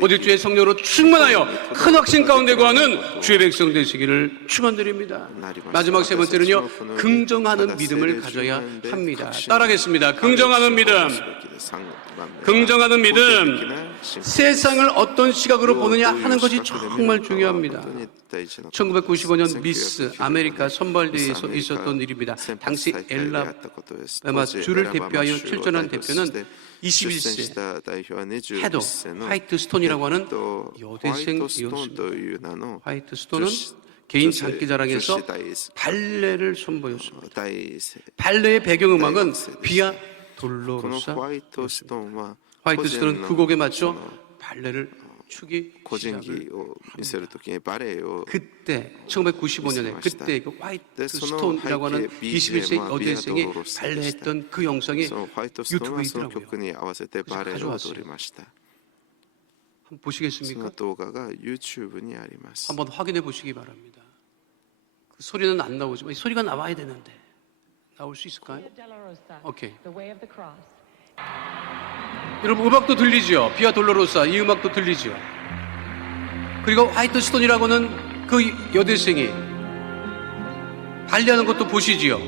오직 주의 성령으로 충만하여 큰 확신 가운데 거하는 주의 백성 되시기를 축원드립니다. 마지막 세 번째는요, 긍정하는 믿음을 가져야 합니다. 따라하겠습니다. 긍정하는 믿음. 긍정하는 믿음. 세상을 어떤 시각으로 보느냐 하는 것이 정말 중요합니다. 1995년 미스 아메리카 선발대회에서 있었던 일입니다. 당시 엘라바마 주를 대표하여 출전한 대표는 21세 헤더 화이트 스톤이라고 하는 여대생이었습니다. 화이트 스톤은 개인 장기자랑에서 발레를 선보였습니다. 발레의 배경음악은 비아 돌로로사였습니다. 화이트 스톤은 그 곡에 맞춰 발레를 추기 시작을 합니다. 그때 1995년에 그때 그 화이트 스톤이라고 하는 21세 여대생이 발레했던 그 영상이 유튜브에 있더라고요. 그래서 가져왔어요. 한번 보시겠습니까? 한번 확인해 보시기 바랍니다. 그 소리는 안 나오지만 소리가 나와야 되는데 나올 수 있을까요? 오케이. 여러분 음악도 들리죠? 비아 돌로로사 이 음악도 들리죠? 그리고 화이트 스톤이라고는 그 여대생이 발레하는 것도 보시지요?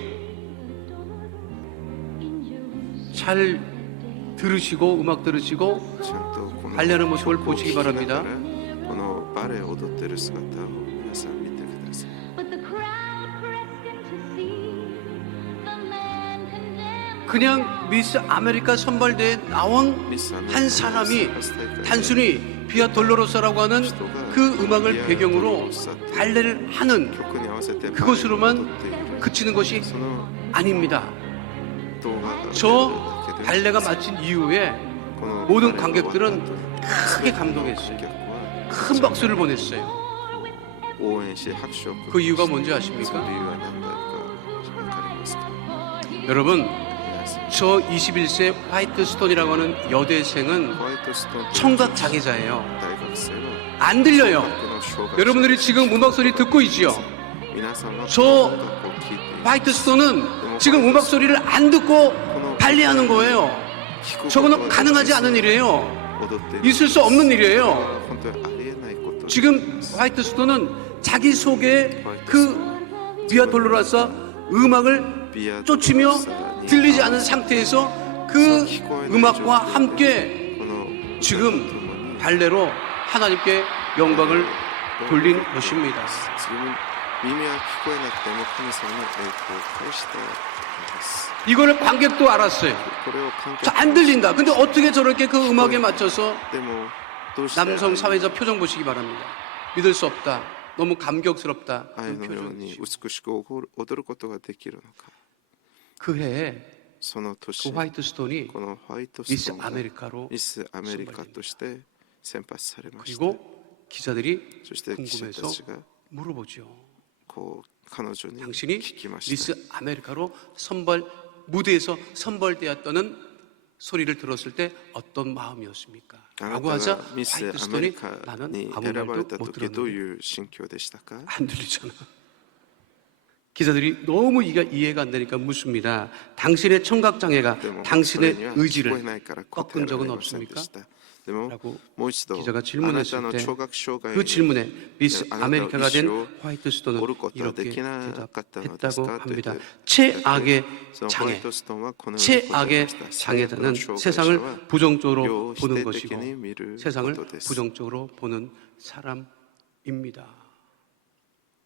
잘 들으시고 음악 들으시고 발레하는 모습을 보시기 바랍니다. 그냥 미스 아메리카 선발대에 나온 한 사람이 단순히 비아 돌로로사라고 하는 그 음악을 배경으로 발레를 하는 그것으로만 그치는 것이 아닙니다. 저 발레가 마친 이후에 모든 관객들은 크게 감동했어요. 큰 박수를 보냈어요. 그 이유가 뭔지 아십니까? 여러분, 저 21세 화이트 스톤이라고 하는 여대생은 청각 장애자예요. 안 들려요. 여러분들이 지금 음악 소리 듣고 있지요? 저 화이트 스톤은 지금 음악 소리를 안 듣고 발레하는 거예요. 저거는 가능하지 않은 일이에요. 있을 수 없는 일이에요. 지금 화이트 스톤은 자기 속에 그 비아 돌로라사 음악을 쫓으며 들리지 않은 상태에서 그 음악과 함께 지금 발레로 하나님께 영광을 돌린 것입니다. 지금 耳は聞こえなくても神様に栄光を返したんです。 이거를 관객도 알았어요. これを観客 안 들린다. 근데 어떻게 저렇게 그 음악에 맞춰서 でもどうして 남성 사회자 표정 보시기 바랍니다. 믿을 수 없다. 너무 감격스럽다. 愛 그 のよう 표정. に美しく踊ることができるのか。 그 해에 その 그 年 화이트 스톤이 このホワイトス 미스 トーンが 아메리카로 ミスアメリカとして選抜されました。 그리고 기자들이 そして記者た 궁금해서 ちが 물어보죠. こう彼女に 당신이 聞きました 미스 아메리카로 무대에서 선발되었다는 소리를 들었을 때 어떤 마음이었습니까? あな 라고 た 하자 がミス 화이트 アメリ 스톤이 カ 나는 に 아무 選ばれ 말도 た 못 時どう 들었는데 いう心境でしたか？ 안 들리잖아. 기자들이 너무 이해가 안 되니까 묻습니다. 당신의 청각장애가 でもそれ 당신의 には聞こえ 의지를 ないから 꺾은 答えら 적은 れませんで 없습니까? した。でも 라고 もう一度 기자가 あなた 질문했을 の 때 聴覚障害 그 に 질문에 미스 あなたの 아메리카가 된 意思を 화이트 스톤은 折ることはで 이렇게 きなかったのです 대답했다고 かと言って 합니다. 최악의 そのホワ 장애, イトストーンはこのように答え 최악의 ました。 장애자는 最悪の障害者は 세상을 부정적으로 世を 보는 否定 것이고 的に見る 세상을 ことです。 부정적으로 보는 사람입니다.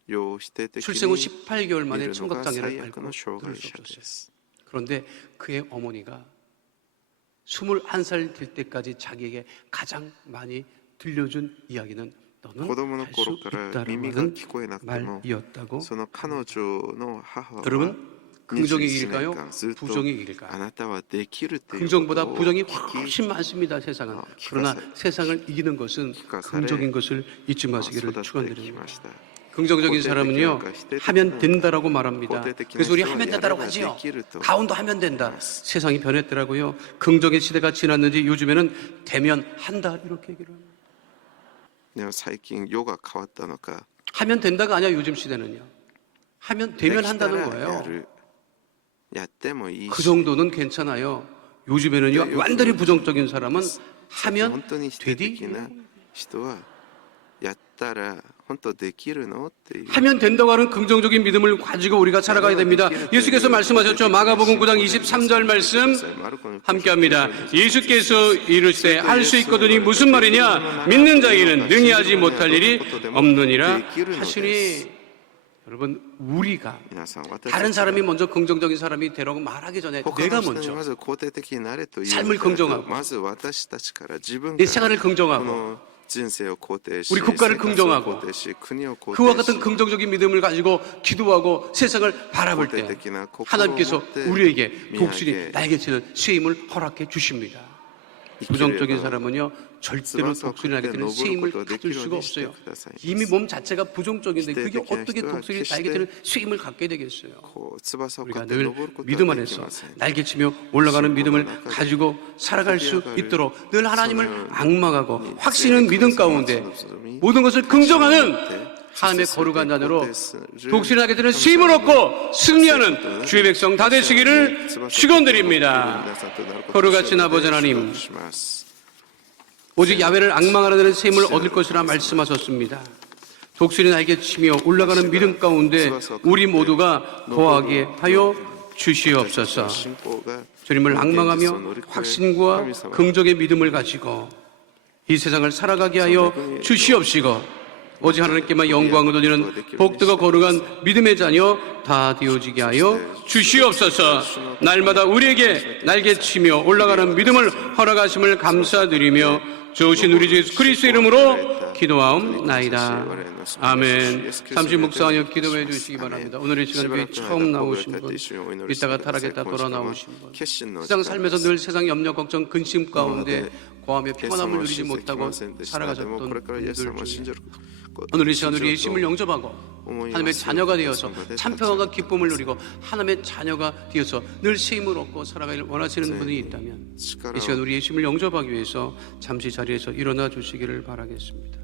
世を否定的 출생 후 に 18개월 見 만에 るのが 청각장애를 最悪 앓고 の障 들을 害 수 者で 없었어요. す。 그런데 그의 어머니가 21살 될 때까지 자기에게 가장 많이 들려준 이야기는 너는 子供の 할 수 頃から耳が 있다라는 聞こえなくても 말이었다고. その彼女の母は 여러분 긍정의 21 일일까요? 年間ずっと 부정의 일일까요? あなたはできるというこ 긍정보다 とを 부정이 聞き 훨씬 많습니다. 세상은. 기가 그러나 사- 세상을 이기는 것은 기가 사례- 긍정인 것을 잊지 育 마시기를 ってき 축원드립니다. ました。 긍정적인 사람은요 하면 된다라고 말합니다. 그래서 우리 하면 된다라고 고대의 하지요. 기르도 가온도 하면 된다. 세상이 변했더라고요. 긍정의 시대가 지났는지 요즘에는 되면 한다 이렇게 얘기를 합니다. でも最近世が変わったのか 하면 된다가 아니야 요즘 시대는요. 하면 되면 できた 한다는 ら 거예요. やるやってもいい 그 し 정도는 괜찮아요. 요즘에는요 완전히 부정적인 사람은 本 하면 当に否定 되디 的な人はやったら本当できるのっていう 하면 된다고 하는 긍정적인 믿음을 가지고 우리가 살아가야 됩니다. 예수께서 말씀하셨죠. 마가복음 9장 23절 말씀 함께합니다. 예수께서 이르시되 할 수 있거든이 무슨 말이냐? 믿는 자에게는 능히 하지 못할 일이 없느니라 하시니. 여러분 우리가 皆さん私 다른 사람이 먼저 긍정적인 사람이 되라고 말하기 전에 他 내가 の人に 먼저 まず肯定的になれという 삶을 긍정하고 まず私たちから自分 내 から 생활을 こ 긍정하고 の人生を肯定し 우리 국가를 生活を 긍정하고 肯定し国を肯 그와 定 같은 し 긍정적인 믿음을 가지고 기도하고 세상을 바라볼 때 하나님께서 우리에게 독수리 날개치는 쇠임을 허락해 주십니다. 부정적인 사람은요 절대로 독수리 날개치는 쇠임을 가질 수가 없어요. 이미 몸 자체가 부정적인데 그게 어떻게 독수리 날개치는 쇠임을 갖게 되겠어요. こう翼を 우리가 買って 늘 登ることは 믿음 でき 안에서 ません 날개치며 올라가는 믿음을 가지고 살아갈 수 있도록 늘 하나님을 앙망하고 확신은 믿음 가운데 모든 것을 긍정하는 하나님의 거룩한 자녀로 독수리 날개치는 수임을 얻고 승리하는 주의 백성 다 되시기를 축원드립니다. 거룩하신 아버지 하나님, 오직 야훼를 앙망하는 자는 셈을 얻을 것이라 말씀하셨습니다. 독수리 날개치며 올라가는 믿음 가운데 우리 모두가 거하게 하여 주시옵소서. 信仰が 주님을 앙망하며 확신과 긍정의 믿음을 가지고 이 세상을 살아가게 하여 주시옵시고 오직 하나님께만 영광을 돌리는 복되고 거룩한 믿음의 자녀 다 되어지게 하여 주시옵소서. 날마다 우리에게 날개치며 올라가는 믿음을 허락하심을 감사드리며 좋으신 우리 주 예수 그리스도 이름으로 기도하옵나이다. 아멘. 잠시 묵상하여 기도해 주시기 바랍니다. 오늘 이 시간 교회 처음 나오신 분, 이따가 타락했다 돌아 나오신 분, 세상 살면서 늘 세상 염려, 걱정, 근심 가운데 고함의 평안함을 누리지 못하고 살아가셨던 분들 중에 오늘 이 시간 우리 예수님을 영접하고 하나님의 자녀가 되어서 참평안과 기쁨을 누리고 하나님의 자녀가 되어서 늘 쉼을 얻고 살아가길 원하시는 분이 있다면 이 시간 우리 예수님을 영접하기 위해서 잠시 자리에서 일어나 주시기를 바라겠습니다.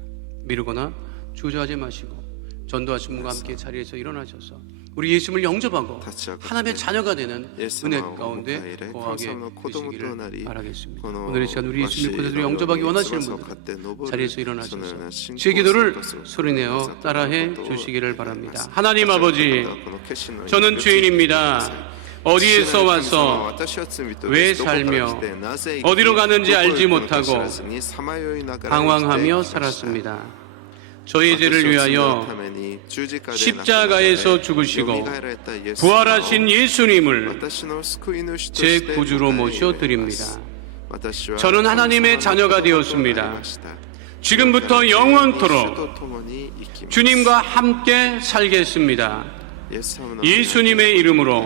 미루거나 주저하지 마시고 전도하신 분과 함께 자리에서 일어나셔서 우리 예수님을 영접하고 타치하고 하나님의 자녀가 되는 예수님을 은혜 가운데迎え 거하게 감사의 되시기를 子供となり 바라겠습니다. この 오늘 이 시간 우리 예수님을 그대로 영접하기 원하시는 분들 자리에서 일어나셔서 신 제 기도를 소리내어 따라해 주시기를 바랍니다. 하나님 아버지, 저는 죄인입니다. 어디에서 와서 왜 살며 어디로 가는지 알지 못하고 방황하며 살았습니다. 저의 죄를 위하여 십자가에서 죽으시고 부활하신 예수님을 제 구주로 모셔드립니다. 저는 하나님의 자녀가 되었습니다. 지금부터 영원토록 주님과 함께 살겠습니다. 예수님의 이름으로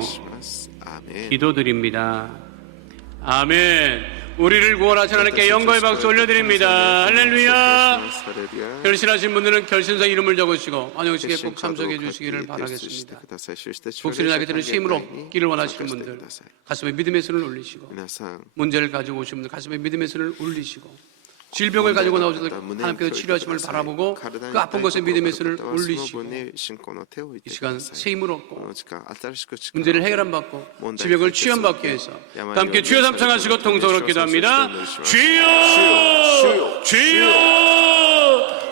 기도드립니다. 아멘. 우리를 구원하신 하나님께 영광의 박수 올려드립니다. 할렐루야. 결신하신 분들은 결신서 이름을 적으시고 안영식에 꼭 참석해 주시기를 바라겠습니다. 복수를 나게 되는 쉼을 얻기를 원하시는 분들 가슴에 믿음의 손을 올리시고, 문제를 가지고 오신 분들 가슴에 믿음의 손을 올리시고, 질병을 가지고 나오셔서 하나님께서 치료하심을 바라보고 그 아픈 것에 믿음의 손을 올리시고, 이 시간 새 힘을 얻고 문제를 해결함받고 질병을 치유함받기 위해서 다 함께 주여 삼창하시고 통성으로 기도합니다. 주여 주여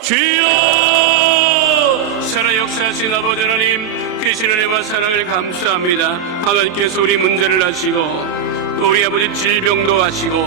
주여. 살아 역사하신 아버지 하나님, 크신 은혜와 사랑을 감사합니다. 하나님께서 우리 문제를 아시고 또 우리 아버지 질병도 아시고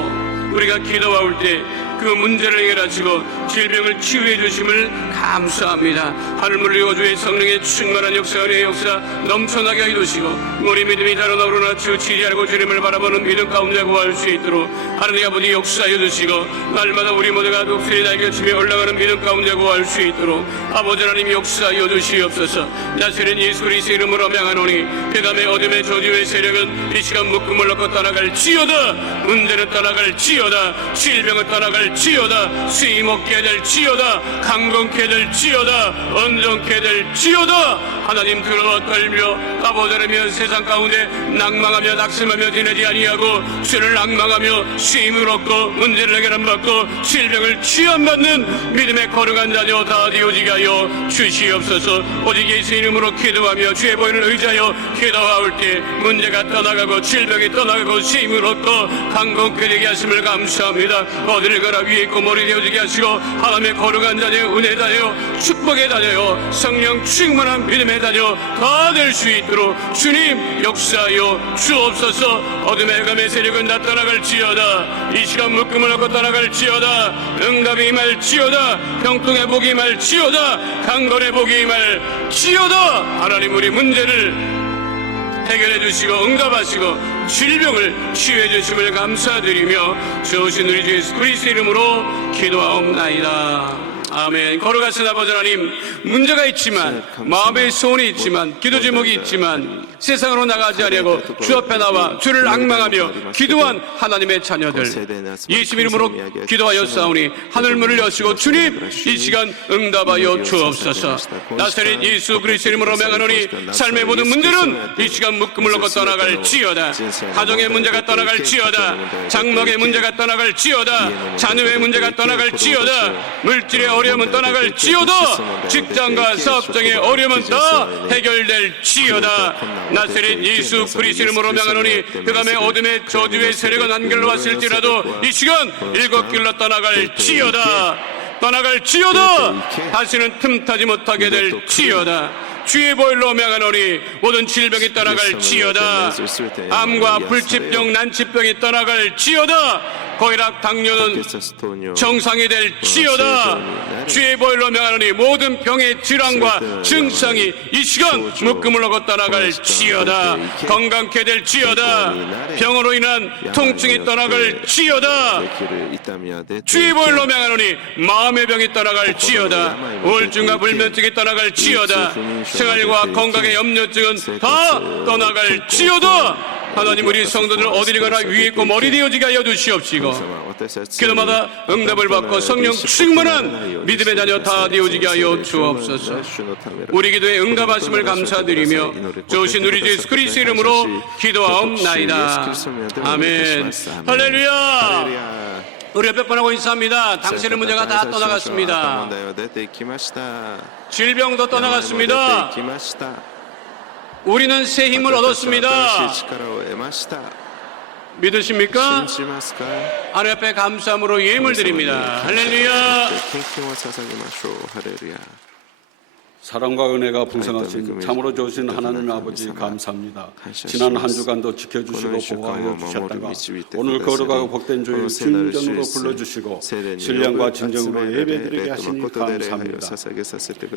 우리가 기도할 때 그 문제를 해결하시고 질병을 치유해 주심을 감사합니다. 하늘을 이루어 주의 성령의 충만한 역사, 은혜의 역사 넘쳐나게 해주시고 우리 믿음이 다른 어루나 치유치지 않고 주님을 바라보는 믿음 가운데 구할 수 있도록 하나님 아버지 역사해 주시고, 날마다 우리 모두가 독수리 날개치며 올라가는 믿음 가운데 구할 수 있도록 아버지 하나님 역사해 주시옵소서. 나세는 예수 그리스도의 이름으로 명하노니 그 다음에 어둠의 저주의 세력은 이 시간 묶음을 놓고 떠나갈 지어다. 문제는 떠나갈 지어다. 질병은 떠나갈 지어다. 쓰임 없게 될 지어다. 강건케 될 지어다. 온전케 될 지어다. 하나님 들어 떨며 아버지라며 세상 가운데 낭망하며 낙심하며 지내지 아니하고 죄를 낭망하며 쓰임을 얻고 문제를 해결함받고 질병을 치유함받는 믿음의 거룩한 자녀 다 되어지게 하여 주시옵소서. 오직 예수 이름으로 기도하며 주의 보혈을 의지하여 기도할 때 문제가 떠나가고 질병이 떠나가고 쓰임을 얻고 강건케 되게 하심을 감사합니다. 어디를 가라 위에 있고 머리 되어지게 하시고 하나님의 거룩한 자녀 은혜 다녀 축복의 다녀요 성령 충만한 믿음의 다녀 다 될 수 있도록 주님 역사하여 주옵소서. 어둠의 감의 세력은 다 떠나갈지어다. 이 시간 묶음을 놓고 떠나갈지어다. 응답이 임할지어다. 병통의 복이 임할지어다. 강건의 복이 임할지어다. 하나님 우리 문제를 해결해 주시고 응답하시고 질병을 치유해 주심을 감사드리며 주신 우리 주 예수 그리스도 이름으로 기도하옵나이다. 아멘. 거룩하신 아버지 하나님, 문제가 있지만 마음의 소원이 있지만 기도 제목이 있지만 세상으로 나가지 아니하고 주 앞에 나와 주를 앙망하며 기도한 하나님의 자녀들 예수 이름으로 기도하여 싸우니 하늘문을 여시고 주님 이 시간 응답하여 주옵소서. 나사렛 예수 그리스도 이름으로 명하노니 삶의 모든 문제는 이 시간 묶음을 놓고 떠나갈지어다. 가정의 문제가 떠나갈지어다. 장막의 문제가 떠나갈지어다. 자녀의 문제가 떠나갈지어다. 물질의 어려움은 떠나갈지어다. 직장과 사업장의 어려움은 다 해결될지어다. 나사렛 예수 그리스도 이름으로 명하노니 그다음에 어둠의 저주의 세력은 한 길로 왔을지라도 이 시간 일곱 길로 떠나갈지어다. 떠나갈지어다. 다시는 틈타지 못하게 될지어다. 주의 보혈로 명하노니 모든 질병이 떠나갈지어다. 암과 불치병 난치병이 떠나갈지어다. 고혈압 당뇨는 정상이 될지어다. 주의 보혈로 명하노니 모든 병의 질환과 증상이 이 시간 묶음을 놓고 떠나갈지어다. 건강케 될지어다. 병으로 인한 통증이 떠나갈지어다. 주의 보혈로 명하노니 마음의 병이 떠나갈지어다. 우울증과 불면증이 떠나갈지어다. 생활과 건강의 염려증은 다 떠나갈지어다. 하나님 우리 성도들 어디를 가나 위에 있고 머리 되어지게 하여 주시옵시고 기도마다 응답을 받고 성령 충만한 믿음의 자녀 다 되어지게 하여 주옵소서. 우리 기도에 응답하심을 감사드리며 좋으신 우리 주 예수 그리스도 이름으로 기도하옵나이다. 아멘. 할렐루야. 우리 옆에 분하고 인사합니다. 당신의 문제가 다 떠나갔습니다. 질병도 떠나갔습니다. 우리는 새 힘을 私たちは 얻었습니다. 新しい力を得ました 믿으십니까? 信じますか 하나님 앞에 감사함으로 예물 드립니다. 할렐루야. 献金を捧げましょうハレルヤ 사랑과 은혜가 풍성하신 참으로 좋으신 하나님 아버지 감사합니다. 지난 한 주간도 지켜주시고 보호하여 주셨다가 오늘 거룩하고 복된 주일 진정으로 불러주시고 신령과 진정으로 예배드리게 하시니 감사합니다.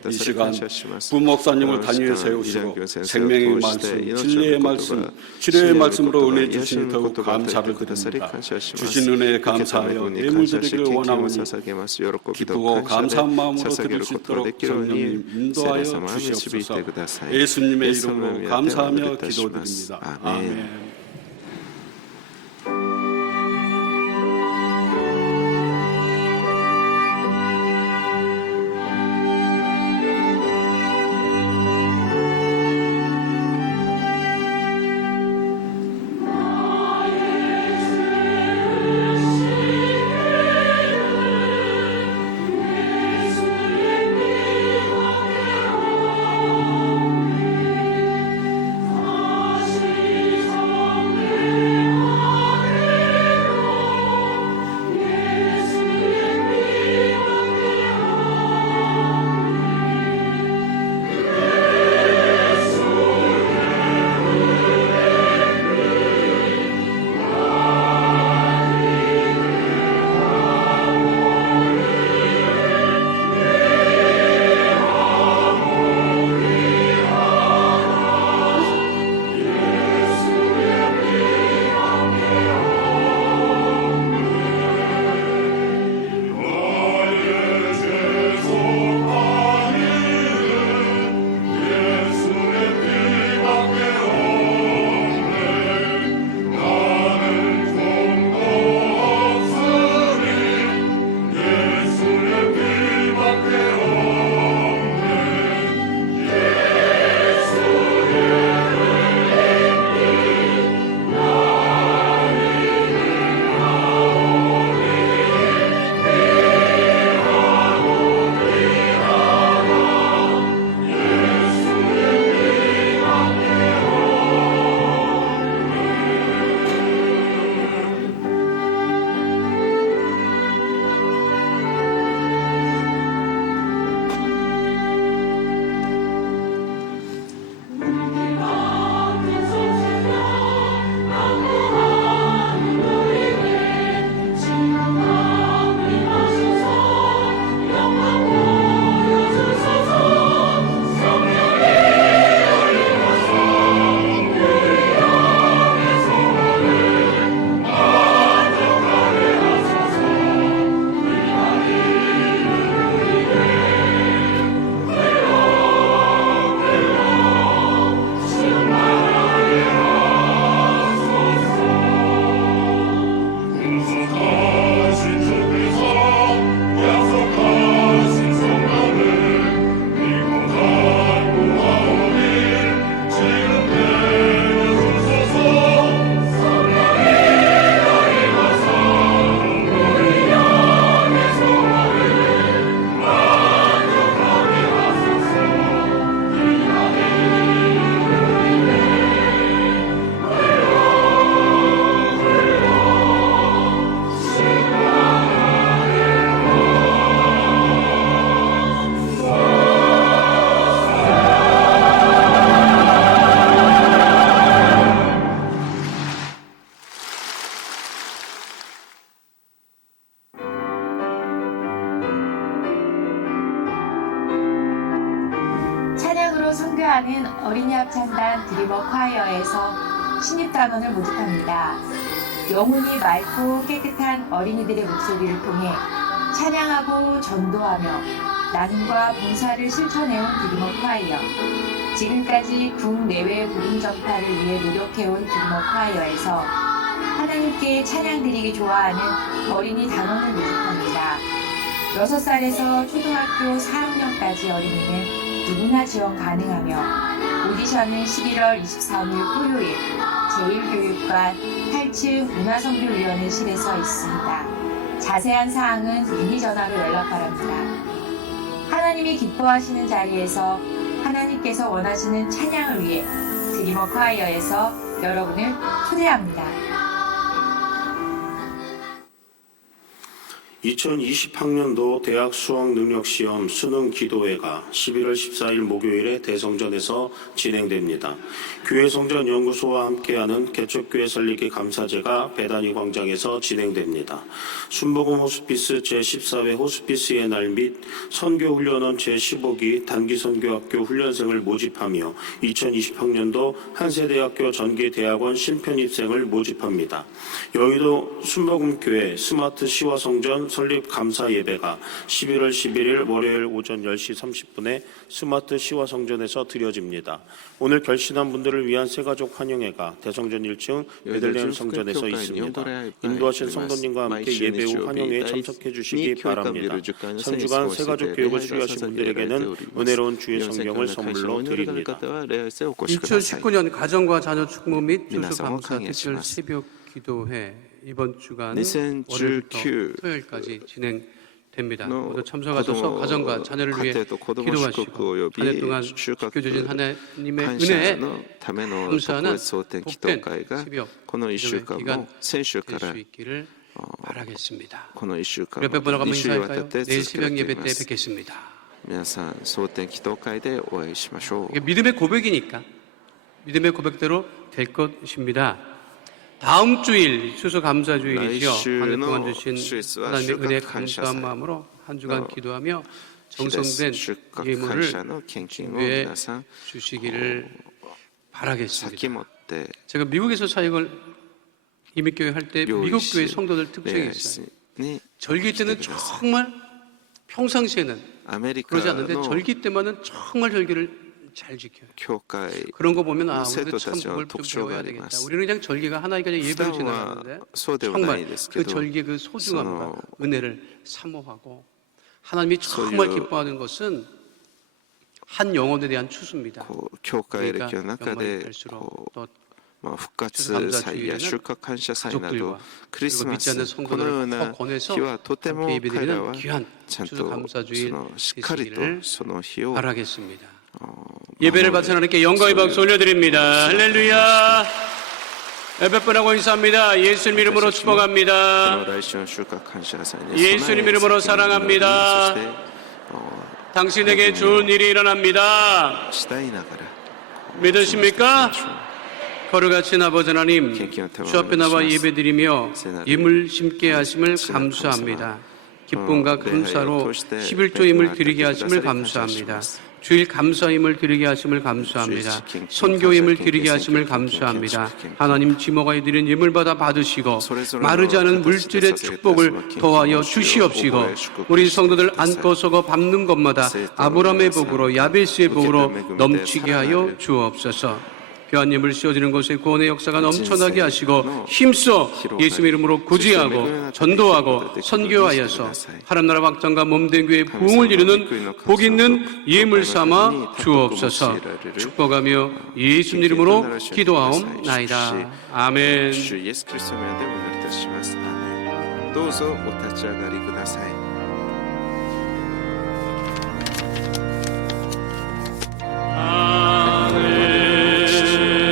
이 시간 부목사님을 단위에 세우시고 생명의 말씀, 진리의 말씀, 치료의 말씀으로 은혜 주시니 더욱 감사를 드립니다. 주신 은혜에 감사하여 예물 드리기를 원하오니 기쁘고 감사한 마음으로 드릴 수 있도록 성령님 인도하여 주시옵소서. 예수님의 이름으로 감사하며 기도드립니다. 아멘. 찬양으로 선교하는 어린이 합창단 드리머 콰이어에서 신입단원을 모집합니다. 영혼이 맑고 깨끗한 어린이들의 목소리를 통해 찬양하고 전도하며 나눔과 봉사를 실천해온 드리머 콰이어. 지금까지 국내외 복음 전파를 위해 노력해온 드리머 콰이어에서 하나님께 찬양 드리기 좋아하는 어린이 단원을 모집합니다. 6살에서 초등학교 4학년까지 어린이는 누구나 지원 가능하며 오디션은 11월 23일 토요일 제1교육관 8층 문화선교위원회실에서 있습니다. 자세한 사항은 문의 전화로 연락 바랍니다. 하나님이 기뻐하시는 자리에서 하나님께서 원하시는 찬양을 위해 드리머 콰이어에서 여러분을 초대합니다. 2020학년도 대학 수학능력시험 수능기도회가 11월 14일 목요일에 대성전에서 진행됩니다. 교회성전연구소와 함께하는 개척교회 설립기 감사제가 배단위 광장에서 진행됩니다. 순복음 호스피스 제14회 호스피스의 날 및 선교훈련원 제15기 단기선교학교 훈련생을 모집하며 2020학년도 한세대학교 전기대학원 신편입생을 모집합니다. 여의도 순복음교회 스마트 시화성전 설립 감사 예배가 11월 11일 월요일 오전 10시 30분에 스마트 시화성전에서 드려집니다. 오늘 결신한 분들을 위한 새가족 환영회가 대성전 1층 베들레헴 성전에서 있습니다. 인도하신 성도님과 함께 예배 후 환영회에 참석해 주시기 바랍니다. 3주간 새가족 교육을 수료하신 분들에게는 은혜로운 주의 성경을 선물로 드립니다. 2019년 가정과 자녀 축복 및 주수감사 특별 새벽 기도회 이번 주간 월요일부터 토요일까지 진행됩니다. 모두 참석하셔서 가정과 자녀를 위해 기도하시고 한 해 동안 지켜주신 하나님의 은혜에 감사하는 복된 새벽 기도회 기간 될 수 있기를 바라겠습니다. 옆에 분하고 한번 인사할까요? 내일 새벽 예배 때 뵙겠습니다. 이게 믿음의 고백이니까 믿음의 고백대로 될 것입니다. 다음 주일 추수감사주일이죠. 한 해 동안 주신 하나님의 은혜 감사한 마음으로 한 주간 기도하며 정성된 예물을 주에 주시기를 바라겠습니다. 제가 미국에서 사역을 이민교회 할 때 미국 교회 성도들 특징이 있어요. 절기 때는 정말 평상시에는 그러지 않는데 절기 때만은 정말 절기를 잘 지켜요. 그런 거 보면 우리도 참 그걸 좀 배워야 되겠다. 우리는 그냥 절기가 하나니까 예배로 지나가는데 정말 그 절기의 그 소중함과 은혜를 사모하고 하나님이 정말 기뻐하는 것은 한 영혼에 대한 추수입니다. 그러니까 영원히 갈수록 또 復活祭や収穫感謝祭などクリスマスこのような日はとても彼らはちゃんとしっかりとその日を 예배를 바친 하나님께 영광의 박수 올려드립니다. 할렐루야. 예배분하고 인사합니다. 예수님 이름으로 축복합니다. 예수님 이름으로 사랑합니다. 당신에게 좋은 일이 일어납니다. 믿으십니까? 거룩하신 아버지 하나님, 주 앞에 나와 예배드리며 예물 심게 하심을 감사합니다. 기쁨과 감사로 11조임을 드리게 하심을 감사합니다. 주일 감사임을 드리게 하심을 감사합니다. 선교임을 드리게 하심을 감사합니다. 하나님 지모가 드린 예물 받으시고 마르지 않은 물질의 축복을 더하여 주시옵시고 우리 성도들 앉고 서고 밟는 것마다 아브라함의 복으로 야베스의 복으로 넘치게 하여 주옵소서. 귀한 예물 씌워지는 곳에 구원의 역사가 넘쳐나게 하시고 힘써 예수 이름으로 구제하고 전도하고 선교하여서 하나님나라 확장과 몸된 교회의 부흥을 이루는 복 있는 예물 삼아 주옵소서. 축복하며 예수 이름으로 기도하옵나이다. 아멘. 主イエスキリストの名でお祈りいたします。アーメン。どうぞお立ち上がりください。 주의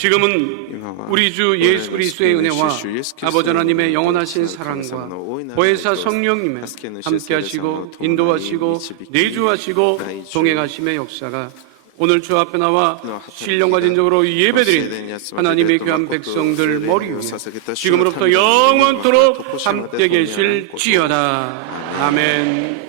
지금은 우리 주 예수 그리스도의 은혜와 아버지 하나님의 영원하신 사랑과 보혜사 성령님의 함께하시고 인도하시고 내주하시고 동행하심의 역사가 오늘 주 앞에 나와 신령과 진정으로 예배드린 하나님의 귀한 백성들 머리 위에 지금으로부터 영원토록 함께 계실지어다. 아멘.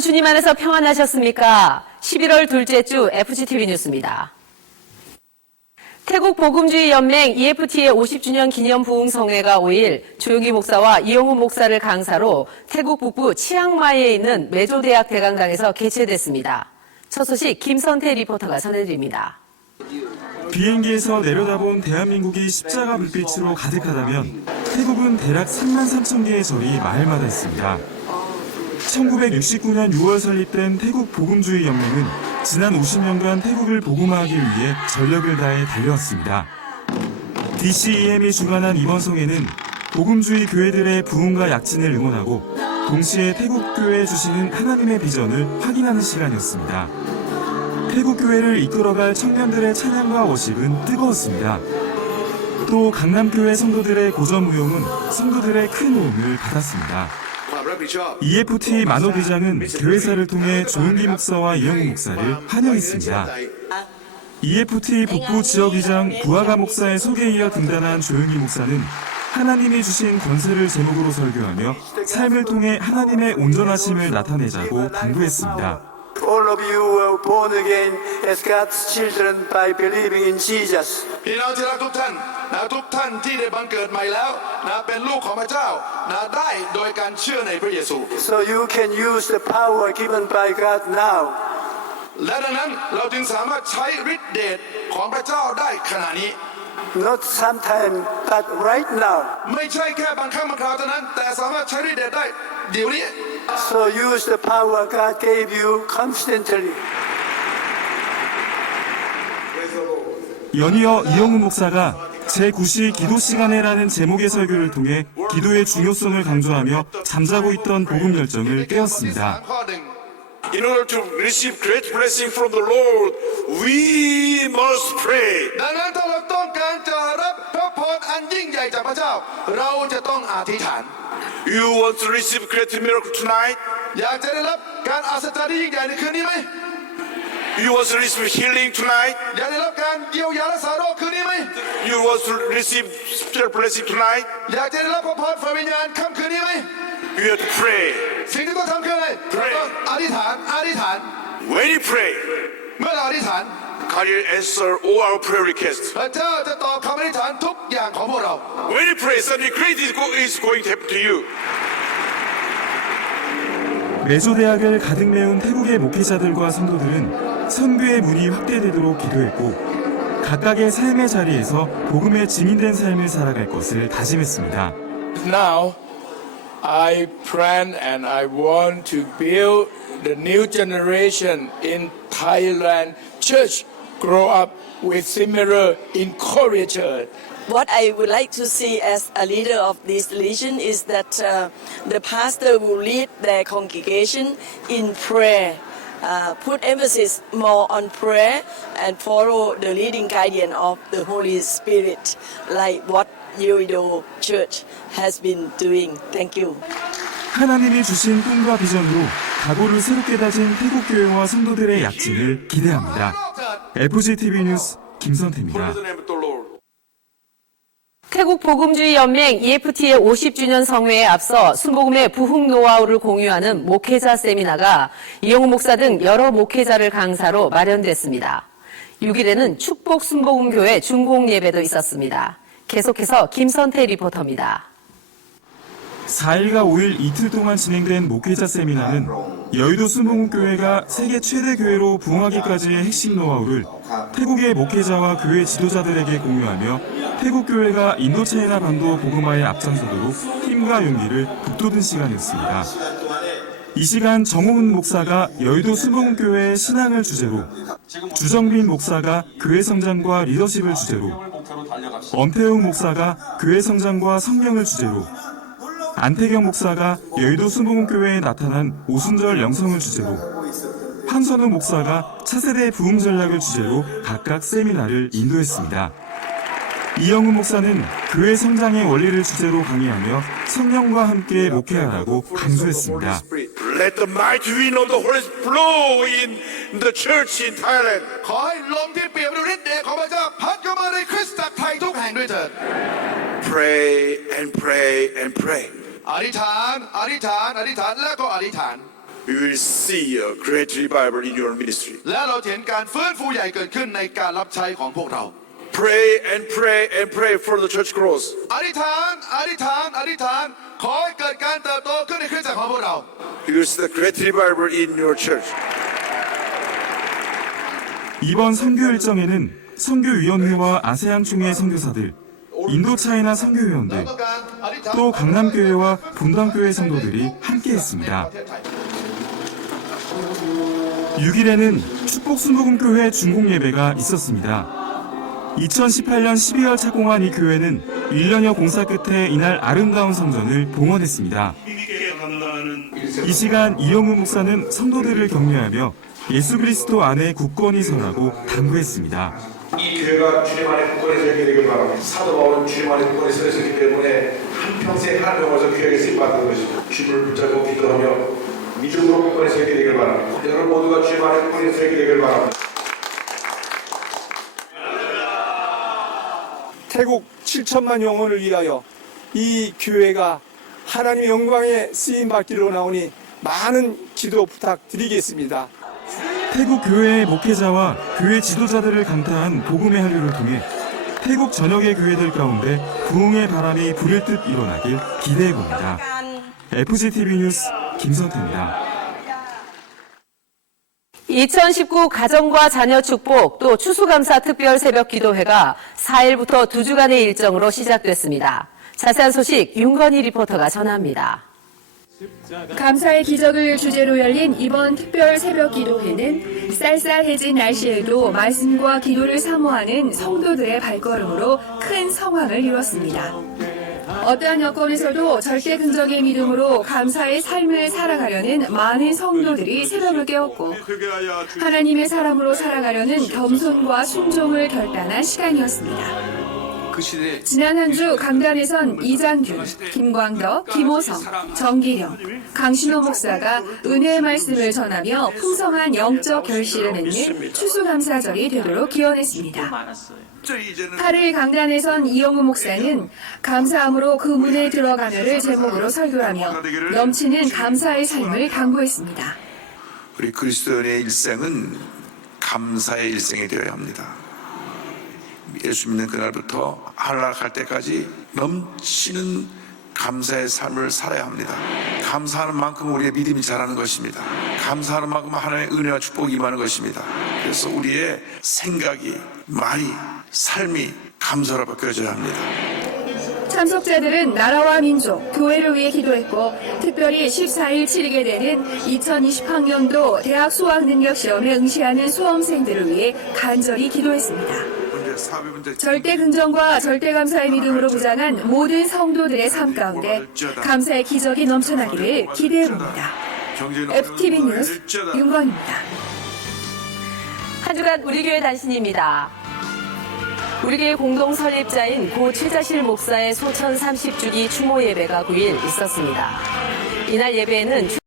여러분 주님 안에서 평안하셨습니까? 11월 둘째 주 FGTV 뉴스입니다. 태국 복음주의 연맹 EFT의 50주년 기념 부흥성회가 5일 조용기 목사와 이영훈 목사를 강사로 태국 북부 치앙마이에 있는 메조대학 대강당에서 개최됐습니다. 첫 소식 김선태 리포터가 전해드립니다. 비행기에서 내려다본 대한민국이 십자가 불빛으로 가득하다면 태국은 대략 3만 3천 개의 절이 마을마다 있습니다. 1969년 6월 설립된 태국 복음주의 연맹은 지난 50년간 태국을 복음화하기 위해 전력을 다해 달려왔습니다. DCEM이 주관한 이번 성회는 복음주의 교회들의 부흥과 약진을 응원하고 동시에 태국 교회에 주시는 하나님의 비전을 확인하는 시간이었습니다. 태국 교회를 이끌어갈 청년들의 찬양과 워십은 뜨거웠습니다. 또 강남교회 성도들의 고전무용은 성도들의 큰 호응을 받았습니다. EFT 만호비장은 교회사를 통해 조용기 목사와 이영훈 목사를 환영했습니다. EFT 북부 지역의장 부하가 목사의 소개에 이어 등단한 조용기 목사는 하나님이 주신 권세를 제목으로 설교하며 삶을 통해 하나님의 온전하심을 나타내자고 당부했습니다. All of you were born again as God's children by believing in Jesus. พี่น้องที่รักทุกท่านทุกท่านที่ได้บังเกิดใหม่แล้วเป็นลูกของพระเจ้าได้โดยการเชื่อในพระเยซู So you can use the power given by God now. และดังนั้นเราจึงสามารถใช้ฤทธิ์เดชของพระเจ้าได้ขณะนี้ Not sometime, but right now. ไม่ใช่แค่บางครั้งบางคราวเท่านั้นแต่สามารถใช้ฤทธิ์เดชได้เดี๋ยวนี้ So use the power God gave you constantly. 연이어 이영훈 목사가 제9시 기도 시간에라는 제목의 설교를 통해 기도의 중요성을 강조하며 잠자고 있던 복음 열정을 깨웠습니다. In order to receive great blessing from the Lord, we must pray. ดังนั้นถ้าเราต้องการจะรับพระพรอันยิ่งใหญ่จากพระเจ้าเราจะต้องอธิษฐาน You want to receive great miracle tonight? อยากจะได้รับการอัศจรรย์ที่ยิ่งใหญ่ในคืนนี้ไหม You want to receive healing tonight? อยากได้รับการเยียวยารักษาโรคคืนนี้ไหม You want to receive spiritual blessing tonight? อยากจะได้รับพระพรฝ่ายวิญญาณค่ำคืนนี้ไหม You have to pray. สิ่งที่ต้องทำคืออะไร Pray. ต้องอธิษฐานอธิษฐาน When you pray, เมื่อเราอธิษฐาน God will answer all our prayer requests. พระเจ้าจะตอบคำอธิษฐานทุกอย่างของพวกเรา When you pray, something great is going to happen to you. 메조대학을 가득 메운 태국의 목회자들과 성도들은 선교의 문이 확대되도록 기도했고 각각의 삶의 자리에서 복음에 증인된 삶을 살아갈 것을 다짐했습니다. Now, I plan and I want to build the new generation in Thailand church grow up with similar encouragement. What I would like to see as a leader of this religion is that the pastor will lead their congregation in prayer, put emphasis more on prayer and follow the leading guidance of the Holy Spirit, like what Yeouido Church has been doing. Thank you. 하나님이 주신 꿈과 비전으로 각오를 새롭게 다진 태국 교회와 성도들의 약진을 기대합니다. FGTV 뉴스 김선태입니다. 태국 복음주의 연맹 EFT의 50주년 성회에 앞서 순복음의 부흥 노하우를 공유하는 목회자 세미나가 이영훈 목사 등 여러 목회자를 강사로 마련됐습니다. 6일에는 축복 순복음교회 중공 예배도 있었습니다. 계속해서 김선태 리포터입니다. 4일과 5일 이틀 동안 진행된 목회자 세미나는 여의도 순복음교회가 세계 최대 교회로 부흥하기까지의 핵심 노하우를 태국의 목회자와 교회 지도자들에게 공유하며 태국 교회가 인도차이나 반도 복음화에 앞장서도록 힘과 용기를 북돋은 시간이었습니다. 이 시간 정홍은 목사가 여의도 순복음교회의 신앙을 주제로, 주정빈 목사가 교회 성장과 리더십을 주제로, 엄태웅 목사가 교회 성장과 성령을 주제로, 안태경 목사가 여의도 순복음교회에 나타난 오순절 영성을 주제로, 황선우 목사가 차세대 부흥 전략을 주제로 각각 세미나를 인도했습니다. 이영훈 목사는 교회 성장의 원리를 주제로 강의하며 성령과 함께 목회하라고 강조했습니다. Let the mighty wind of the Holy Spirit blow in the church in Thailand. ขอให้ลมที่เปลี่ยนฤทธิ์เดชของพระเจ้าพัดเข้ามาในคริสตจักรไทยทุกแห่งด้วยเถิด Pray and pray and pray. อธิษฐานอธิษฐานอธิษฐานแล้วก็อธิษฐาน we will see a great revival in your ministry. และเราจะเห็นการฟื้นฟูใหญ่เกิดขึ้นในการรับใช้ของพวกเรา Pray and pray and pray for the church growth. อธิษฐานอธิษฐานอธิษฐานขอให้เกิดการเติบโตขึ้นในคริสตจักรของพวกเรา You will see the great revival in your church. 이번 선교 일정에는 선교위원회와 아세안 총회 선교사들, 인도차이나 선교회원들, 또 강남교회와 분당교회 성도들이 함께했습니다. 6일에는 축복순복음교회 중공예배가 있었습니다. 2018년 12월 착공한 이 교회는 1년여 공사 끝에 이날 아름다운 성전을 봉헌했습니다. 이 시간 이영우 목사는 성도들을 격려하며 예수 그리스도 안에 굳건히 서라고 당부했습니다. 이 교회가 주님 안에 굳건히 서게 되길 바랍니다. 사도 바울은 주님 안에 굳건히 서 있었기 때문에 한평생 하나님 앞에서 교회에 쓰임받는 것입니다. 주님을 붙잡고 기도하며 믿음으로 굳건히 서게 되길 바랍니다. 여러분 모두가 주님 안에 굳건히 서게 되길 바랍니다. 태국 7천만 영혼을 위하여 이 교회가 하나님의 영광에 쓰임받기로 나오니 많은 기도 부탁드리겠습니다. 태국 교회의 목회자와 교회 지도자들을 강타한 복음의 한류를 통해 태국 전역의 교회들 가운데 부흥의 바람이 불일 듯 일어나길 기대해봅니다. FGTV 뉴스 김선태입니다. 2019 가정과 자녀 축복 또 추수감사 특별 새벽 기도회가 4일부터 2주간의 일정으로 시작됐습니다. 자세한 소식 윤건희 리포터가 전합니다. 감사의 기적을 주제로 열린 이번 특별 새벽 기도회는 쌀쌀해진 날씨에도 말씀과 기도를 사모하는 성도들의 발걸음으로 큰 성황을 이뤘습니다. 어떠한 여건에서도 절대 긍정의 믿음으로 감사의 삶을 살아가려는 많은 성도들이 새벽을 깨웠고 하나님의 사람으로 살아가려는 겸손과 순종을 결단한 시간이었습니다. 지난 한 주 강단에선 이장균, 김광덕, 김호성, 정기령, 강신호 목사가 은혜의 말씀을 전하며 풍성한 영적 결실을 맺는 추수감사절이 되도록 기원했습니다. 8일 강단에선 이영우 목사는 감사함으로 그 문에 들어가며를 제목으로 설교하며 넘치는 감사의 삶을 강구했습니다. 우리 그리스도인의 일생은 감사의 일생이 되어야 합니다. 예수 믿는 그날부터 하늘나라갈 때까지 넘치는 감사의 삶을 살아야 합니다. 감사하는 만큼 우리의 믿음이 자라는 것입니다. 감사하는 만큼 하나님의 은혜와 축복이 임하는 것입니다. 그래서 우리의 생각이, 말이, 삶이 감사로 바뀌어져야 합니다. 참석자들은 나라와 민족, 교회를 위해 기도했고 특별히 14일 치르게 되는 2020학년도 대학 수학능력시험에 응시하는 수험생들을 위해 간절히 기도했습니다. 절대 긍정과 절대 감사의 믿음으로 무장한 모든 성도들의 삶 가운데 감사의 기적이 넘쳐나기를 기대해봅니다. FTV 뉴스 윤건입니다. 한 주간 우리교회 단신입니다. 우리교회 공동 설립자인 고 최자실 목사의 소천 30주기 추모 예배가 9일 있었습니다. 이날 예배에는